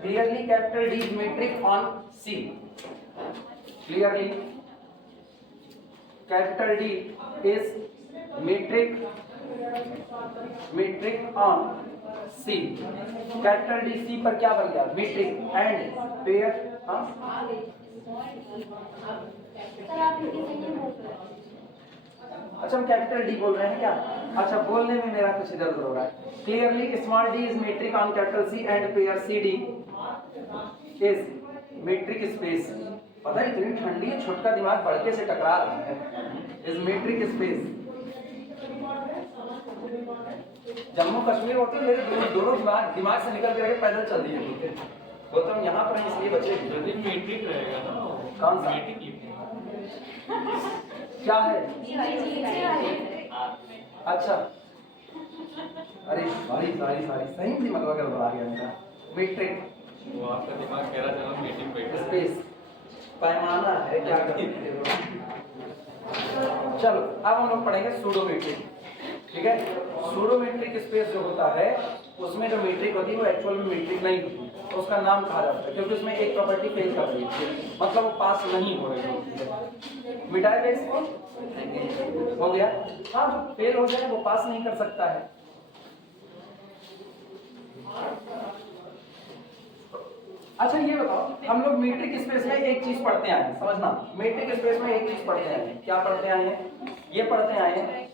Clearly capital D is metric on C. Clearly capital D is metric on C. Capital D C पर क्या बन गया? metric and pair। हाँ अच्छा, हम कैपिटल डी बोल रहे हैं क्या? अच्छा, बोलने में मेरा कुछ इधर उधर हो रहा है। Clearly small D is metric on capital C and pair C D is metric space. पता है इतनी ठंडी है, छोटका दिमाग बड़के से टकरा रहा है। Is metric space. Jammu Kashmir होते मेरे दोनों दिमाग से निकल के पैदल चल दिए। गौतम यहाँ पर इसलिए बचे मीट्रिक रहेगा ना। कौन सा? क्या है? अच्छा, अरे सॉरी सही दिमाग वगैरह बता दिया मेरा। मीट्रिक वो आपका दिमाग कह रहा था मीटिंग पे स्पेस पैमाना है, क्या करते हो? चलो अब हम लोग पढ़ेंगे सूडोमेट्रिक। ठीक है, सूडोमेट्रिक स्पेस जो होता है उसमें जो मीट्रिक होती है वो एक्चुअल में मीट्रिक नहीं होती, तो उसका नाम कहा जाता है क्योंकि उसमें एक प्रॉपर्टी फेल कर रही है, मतलब वो पास नहीं हो रही है। मिटाएगा इसको? हो गया। हाँ, जो फेल हो जाए वो पास नहीं कर सकता है। अच्छा ये बताओ, हम लोग मीट्रिक स्पेस में एक चीज पढ़ते आए हैं, समझना, मीट्रिक स्पेस में एक चीज पढ़ते आए हैं। क्या पढ़ते आए हैं? ये पढ़ते आए हैं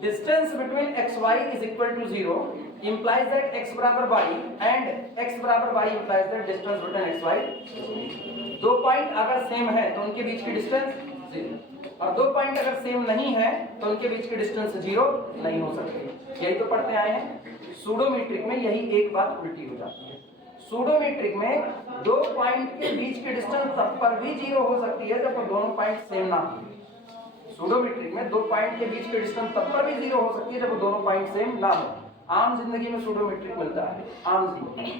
distance between X Y is equal to 0 implies that x बराबर y and x बराबर y implies that distance between x y। दो पॉइंट अगर सेम है तो उनके बीच की डिस्टेंस 0, और दो पॉइंट अगर सेम नहीं है तो उनके बीच की डिस्टेंस 0 नहीं हो सकती। यही तो पढ़ते आए हैं। सूडोमेट्रिक में यही एक बात उल्टी हो जाती है। सूडोमेट्रिक में दो पॉइंट के बीच की डिस्टेंस तब पर भी 0 हो सकती है जब दोनों पॉइंट सेम ना हो। सूडोमेट्रिक में दो पॉइंट के बीच की डिस्टेंस तब पर भी 0 हो सकती है जब दोनों पॉइंट सेम ना हो। आम जिंदगी में सूडोमेट्रिक मिलता है, आम जिंदगी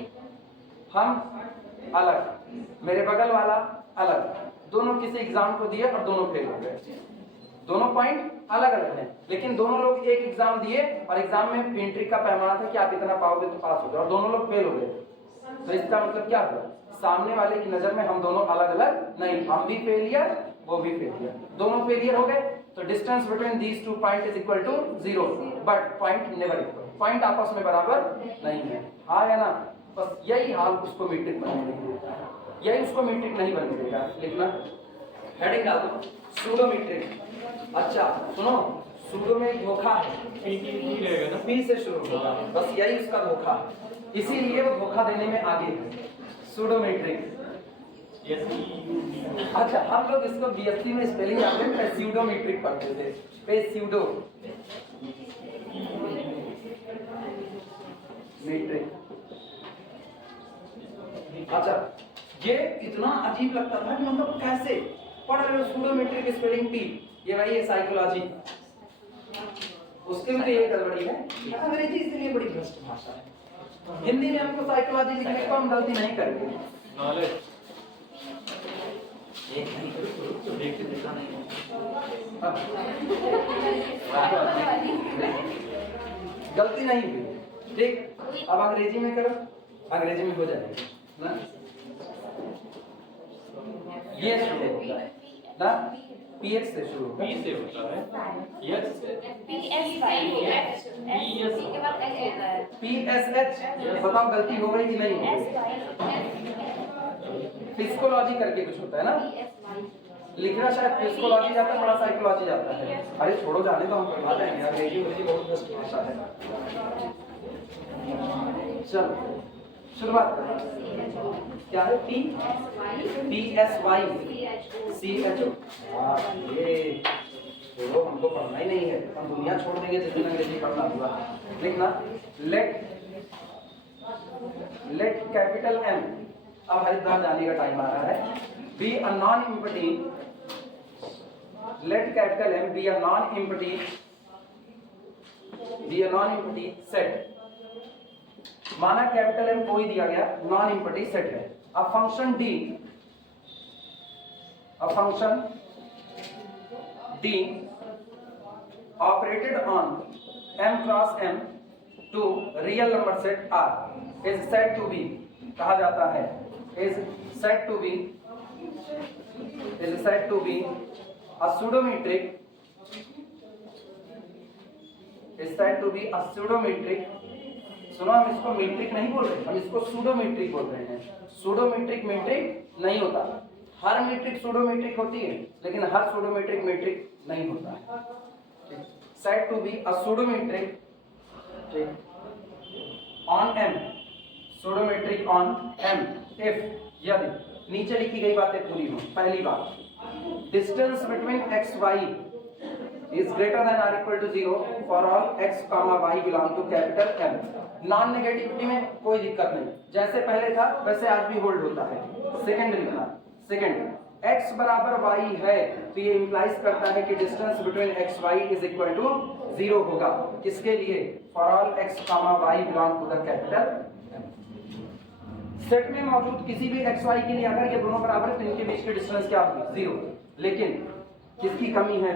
हम अलग, मेरे बगल वाला अलग, दोनों किसी एग्जाम को दिए और दोनों फेल हो गए। दोनों पॉइंट अलग अलग हैं, लेकिन दोनों लोग एक एग्जाम दिए और एग्जाम में मीट्रिक का पैमाना था कि आप इतना पाओगे तो पास हो गए, और दोनों लोग फेल हो गए। तो इसका मतलब क्या हुआ? सामने वाले की नजर में हम दोनों अलग अलग नहीं, हम भी फेलियर वो भी फेलियर, दोनों फेलियर हो गए। तो distance between these two point is equal to 0 but point never equal, point आपस में बराबर नहीं है। हाँ या ना? बस यही हाल उसको मीट्रिक बनने नहीं देता है, यही उसको मीट्रिक नहीं बनने देगा। लिखना हेडिंग डाल दो, सूडोमेट्रिक। अच्छा सुनो, सूडो में एक धोखा है, रहेगा ना। पी से शुरू होगा, बस यही उसका धोखा है, इसीलिए वो धोखा देने में आगे है। सूडोमेट्रिक। अच्छा, हम लोग इसको बीएससी में स्पेलिंग जानते हैं, स्यूडोमेट्रिक पढ़ते थे, स्यूडो मेट्रिक। अच्छा, ये इतना अजीब लगता था कि मतलब कैसे पढ़ रहे हो सूडोमेट्रिक स्पेलिंग पी, ये भाई ये साइकोलॉजी, उसके में तो ये गड़बड़ी है। अंग्रेजी इसलिए बड़ी भ्रष्ट भाषा है, हिंदी में हमको साइकोलॉजी लिखने को हम गलती नहीं करेंगे। नॉलेज एक नहीं तो देख के देखा नहीं। गलती नहीं हुई, ठीक। अब अंग्रेजी में करो, अंग्रेजी में हो जाएगा ना। ये शुरू होता है ना, पीएच से शुरू होता है, पी से होता है, यस से पीएसएच। बताओ गलती हो गई कि नहीं हो गई? फिजिकोलॉजी करके कुछ होता है ना, लिखना शायद फिजिकोलॉजी जाता है, बड़ा साइकोलॉजी जाता है। अरे छोड़ो, जाने तो हम पढ़ा जाएंगे, अंग्रेजी मुझे बहुत कष्ट भाषा है। चलो शुरुआत करें। क्या है? P S Y C H O। ये तो हमको पढ़ना ही नहीं है, हम दुनिया छोड़ देंगे जिस दिन अंग्रेजी पढ़ना होगा। लिखना लेट कैपिटल M, अब हरिद्वार जाने का टाइम आ रहा है, be a non empty, let capital M be a non empty set. माना कैपिटल M कोई दिया गया नॉन एम्प्टी सेट है। अब function D operated on M cross M to real number set R is said to be, कहा जाता है is said to be a pseudometric, is said to be a pseudometric। सुनो, हम इसको metric नहीं बोल रहे, हम इसको सूडोमेट्रिक बोल रहे हैं। सूडोमेट्रिक मीट्रिक नहीं होता, हर मीट्रिक सूडोमेट्रिक होती है, लेकिन हर सूडोमेट्रिक मीट्रिक नहीं होता है। said to be a pseudometric on M, pseudometric on M if, यदि नीचे लिखी गई बातें पूरी हो। पहली बात, distance between x y is greater than or equal to 0 for all x comma y belong to capital M। Non negativity में कोई दिक्कत नहीं, जैसे पहले था वैसे आज भी होल्ड होता है। सेकंड लिखना, सेकंड x बराबर y है तो ये इंप्लाइज करता है कि distance between x y is equal to 0 होगा। किसके लिए? For all x comma y belong to the capital M। सेट में मौजूद किसी भी x y के लिए अगर ये दोनों बराबर है तो इनके बीच की डिस्टेंस क्या होगी? 0। लेकिन किसकी कमी है?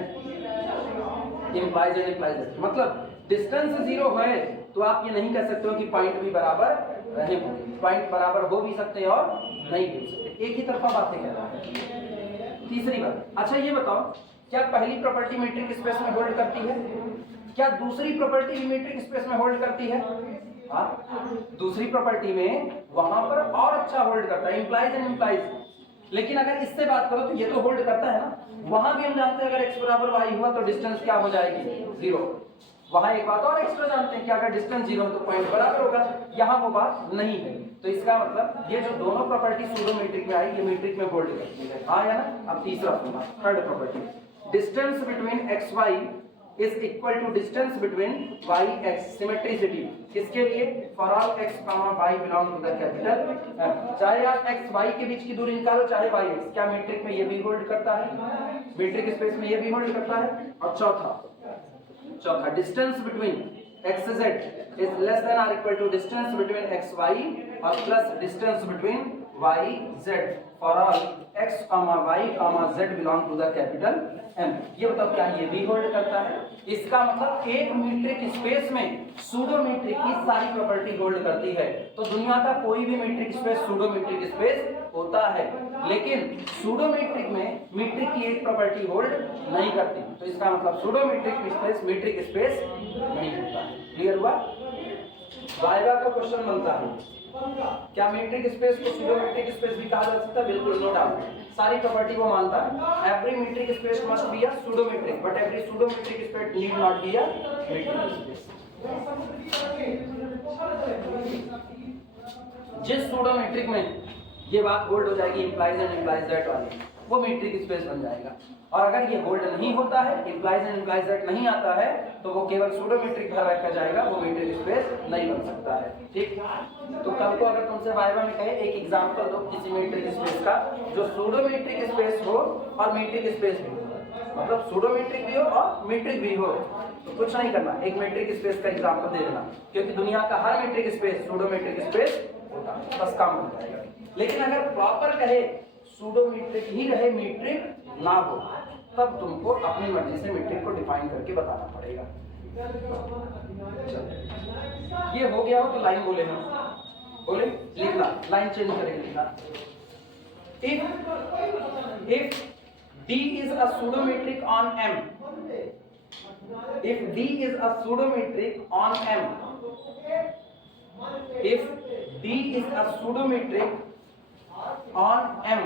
इंप्लाइज एंड इम्प्लाइज, मतलब डिस्टेंस 0 है तो आप ये नहीं कह सकते हो कि पॉइंट भी बराबर रहे होंगे। पॉइंट बराबर हो भी सकते हैं और नहीं भी हो सकते, एक ही तरफा बातें कह रहा है। तीसरी बात, अच्छा ये बताओ, क्या पहली प्रॉपर्टी मीट्रिक स्पेस में होल्ड करती है? क्या दूसरी प्रॉपर्टी भी मीट्रिक स्पेस में होल्ड करती है? हाँ, दूसरी प्रॉपर्टी में वहां पर और अच्छा होल्ड करता है, इंप्लाइज एंड इम्प्लाइज। लेकिन अगर इससे बात करो तो ये तो होल्ड करता है ना, वहां भी हम जानते हैं अगर x बराबर y हुआ तो डिस्टेंस क्या हो जाएगी? 0। वहां एक बात और एक्स्ट्रा जानते हैं कि अगर डिस्टेंस 0 तो पॉइंट बराबर होगा, यहाँ वो बात नहीं है। तो इसका मतलब ये जो दोनों प्रॉपर्टी सूडोमेट्रिक में आई, ये मीट्रिक में होल्ड करती है। हाँ या ना? अब तीसरा सुना, third property, distance between X Y is equal to distance between Y X, symmetricity. किसके लिए? For all X comma Y belong to the capital M। चाहे आप एक्स वाई के बीच की दूरी निकालो, चाहे वाई एक्स, क्या मीट्रिक में ये भी होल्ड करता है? मीट्रिक स्पेस में ये भी होल्ड करता है। और चौथा distance between X Z is less than और equal to distance between X Y और plus distance between Y Z for all X comma Y comma Z belong to the capital M। ये बताओ क्या ये भी होल्ड करता है? इसका मतलब एक मीट्रिक स्पेस में सूडोमेट्रिक की सारी प्रॉपर्टी होल्ड करती है। तो दुनिया का कोई भी मीट्रिक स्पेस सूडोमेट्रिक स्पेस होता है, लेकिन सूडोमेट्रिक में मीट्रिक की एक प्रॉपर्टी होल्ड नहीं करती। तो इसका मतलब सूडोमेट्रिक स्पेस मीट्रिक स्पेस नहीं होता है। क्लियर हुआ? वाइवा का क्वेश्चन बनता है, क्या मीट्रिक स्पेस को सूडोमेट्रिक स्पेस भी कहा जा सकता है? बिल्कुल, नो डाउट, सारी प्रॉपर्टी वो मानता है। Every metric space must be a pseudometric, but every pseudometric space need not be a metric space. जिस सूडोमेट्रिक में ये बात होल्ड हो जाएगी, इंप्लाइज एंड इम्प्लाइज दैट वाली, वो मीट्रिक स्पेस बन जाएगा। और अगर ये होल्ड नहीं होता है, इंप्लाइज एंड इम्प्लाइज दैट नहीं आता है, तो वो केवल सूडोमेट्रिक घर रखा जाएगा, वो मीट्रिक स्पेस नहीं बन सकता है। ठीक, तो कल को अगर तुमसे वाइवा में कहे एक एग्जांपल दो किसी मीट्रिक स्पेस का जो सूडोमेट्रिक स्पेस हो और मीट्रिक स्पेस भी हो, मतलब सूडोमेट्रिक भी हो और मीट्रिक भी हो, तो कुछ नहीं करना, एक मीट्रिक स्पेस का एग्जांपल दे देना, क्योंकि दुनिया का हर मीट्रिक स्पेस सूडोमेट्रिक स्पेस होता है, बस काम हो जाएगा। लेकिन अगर प्रॉपर कहे सूडोमेट्रिक ही रहे, मीट्रिक ना हो, तब तुमको अपनी मर्जी से मीट्रिक को डिफाइन करके बताना पड़ेगा। ये हो गया हो तो लाइन बोले हम, बोले लिखना, लाइन चेंज करके लिखना। If D is a pseudometric on M, if D is a pseudometric on M, if D is a pseudometric on M,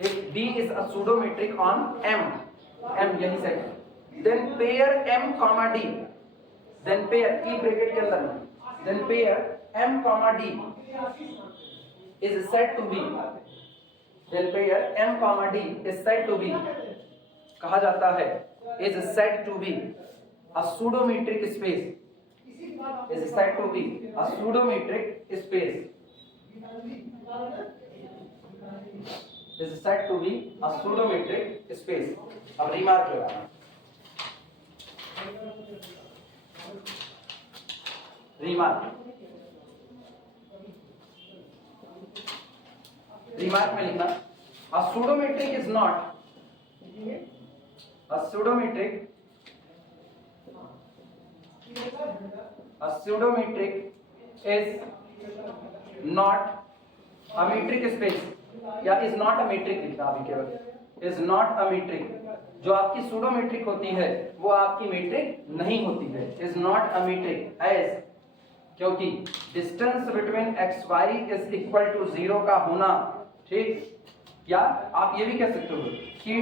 if D is a pseudometric on M, M यही set, then pair M comma D, then pair की bracket के अंदर में, then pair m comma d is said to be, then pair m comma d is said to be, कहा जाता है is said to be a pseudometric space, is said to be a pseudometric space, is said to be a pseudometric space. अब remark लगाना, remark में लिखना a pseudometric is not, a pseudometric is not a metric space, या is not a metric लिखना अभी केवल, is not a metric, जो आपकी pseudometric होती है वो आपकी metric नहीं होती है, is not a metric as, क्योंकि distance between xy is equal to 0 का होना, ठीक, या आप ये भी कह सकते हो कि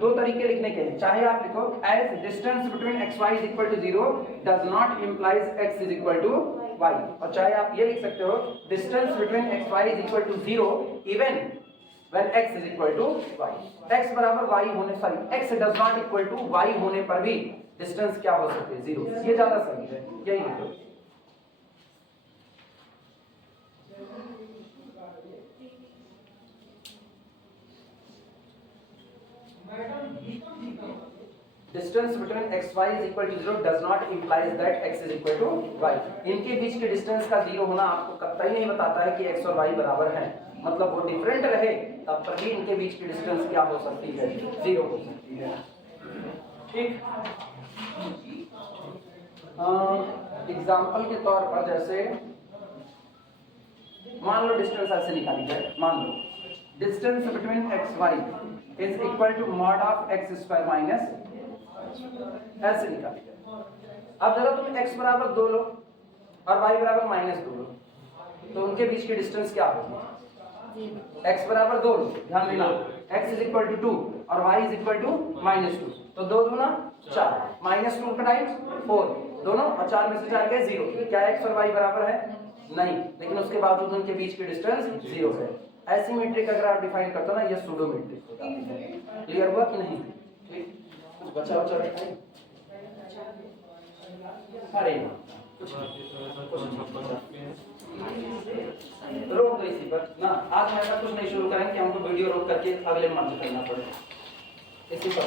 दो तरीके लिखने के हैं, चाहे आप लिखो as distance between xy is equal to 0 does not implies x is equal to y, और चाहे आप ये लिख सकते हो distance between xy is equal to 0 even when x is equal to y, x बराबर y होने, sorry x does not equal to y होने पर भी डिस्टेंस क्या हो सकती है, 0, ये ज्यादा सही है, यही लिखो। Distance between xy is equal to 0 does not implies that x is equal to y, इनके बीच के डिस्टेंस का 0 होना आपको कतई नहीं बताता है कि x और y बराबर हैं, मतलब वो डिफरेंट रहे तब पर भी इनके बीच की डिस्टेंस क्या हो सकती है, 0 हो सकती है, ठीक। एग्जाम्पल के तौर पर जैसे मान लो डिस्टेंस ऐसे निकाली जाए, मान लो distance between X Y is equal to mod of X square minus, ऐसे निकाली जाए। अब जरा तुम x बराबर 2 लो और y बराबर -2 लो, तो उनके बीच की डिस्टेंस क्या होगी, x बराबर 2 लो, ध्यान देना x इज इक्वल टू 2 और y इज इक्वल टू -2, तो 2 दूना 4, -2 का टाइम्स 4 दोनों, और 4 में से 4 गए 0, क्या x और y बराबर है, नहीं, लेकिन उसके बावजूद उनके बीच की डिस्टेंस 0 है। एसिमेट्रिक अगर आप डिफाइन करते हो ना, ये सूडोमेट्रिक होता है, क्लियर हुआ कि नहीं, ठीक, कुछ बचा दिखाई, अरे रोक दो इसी पर ना, आज हम ऐसा कुछ नहीं शुरू करेंगे कि हमको वीडियो रोक करके अगले मंथ करना पड़े, इसी पर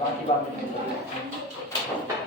बाकी बात नहीं करेंगे।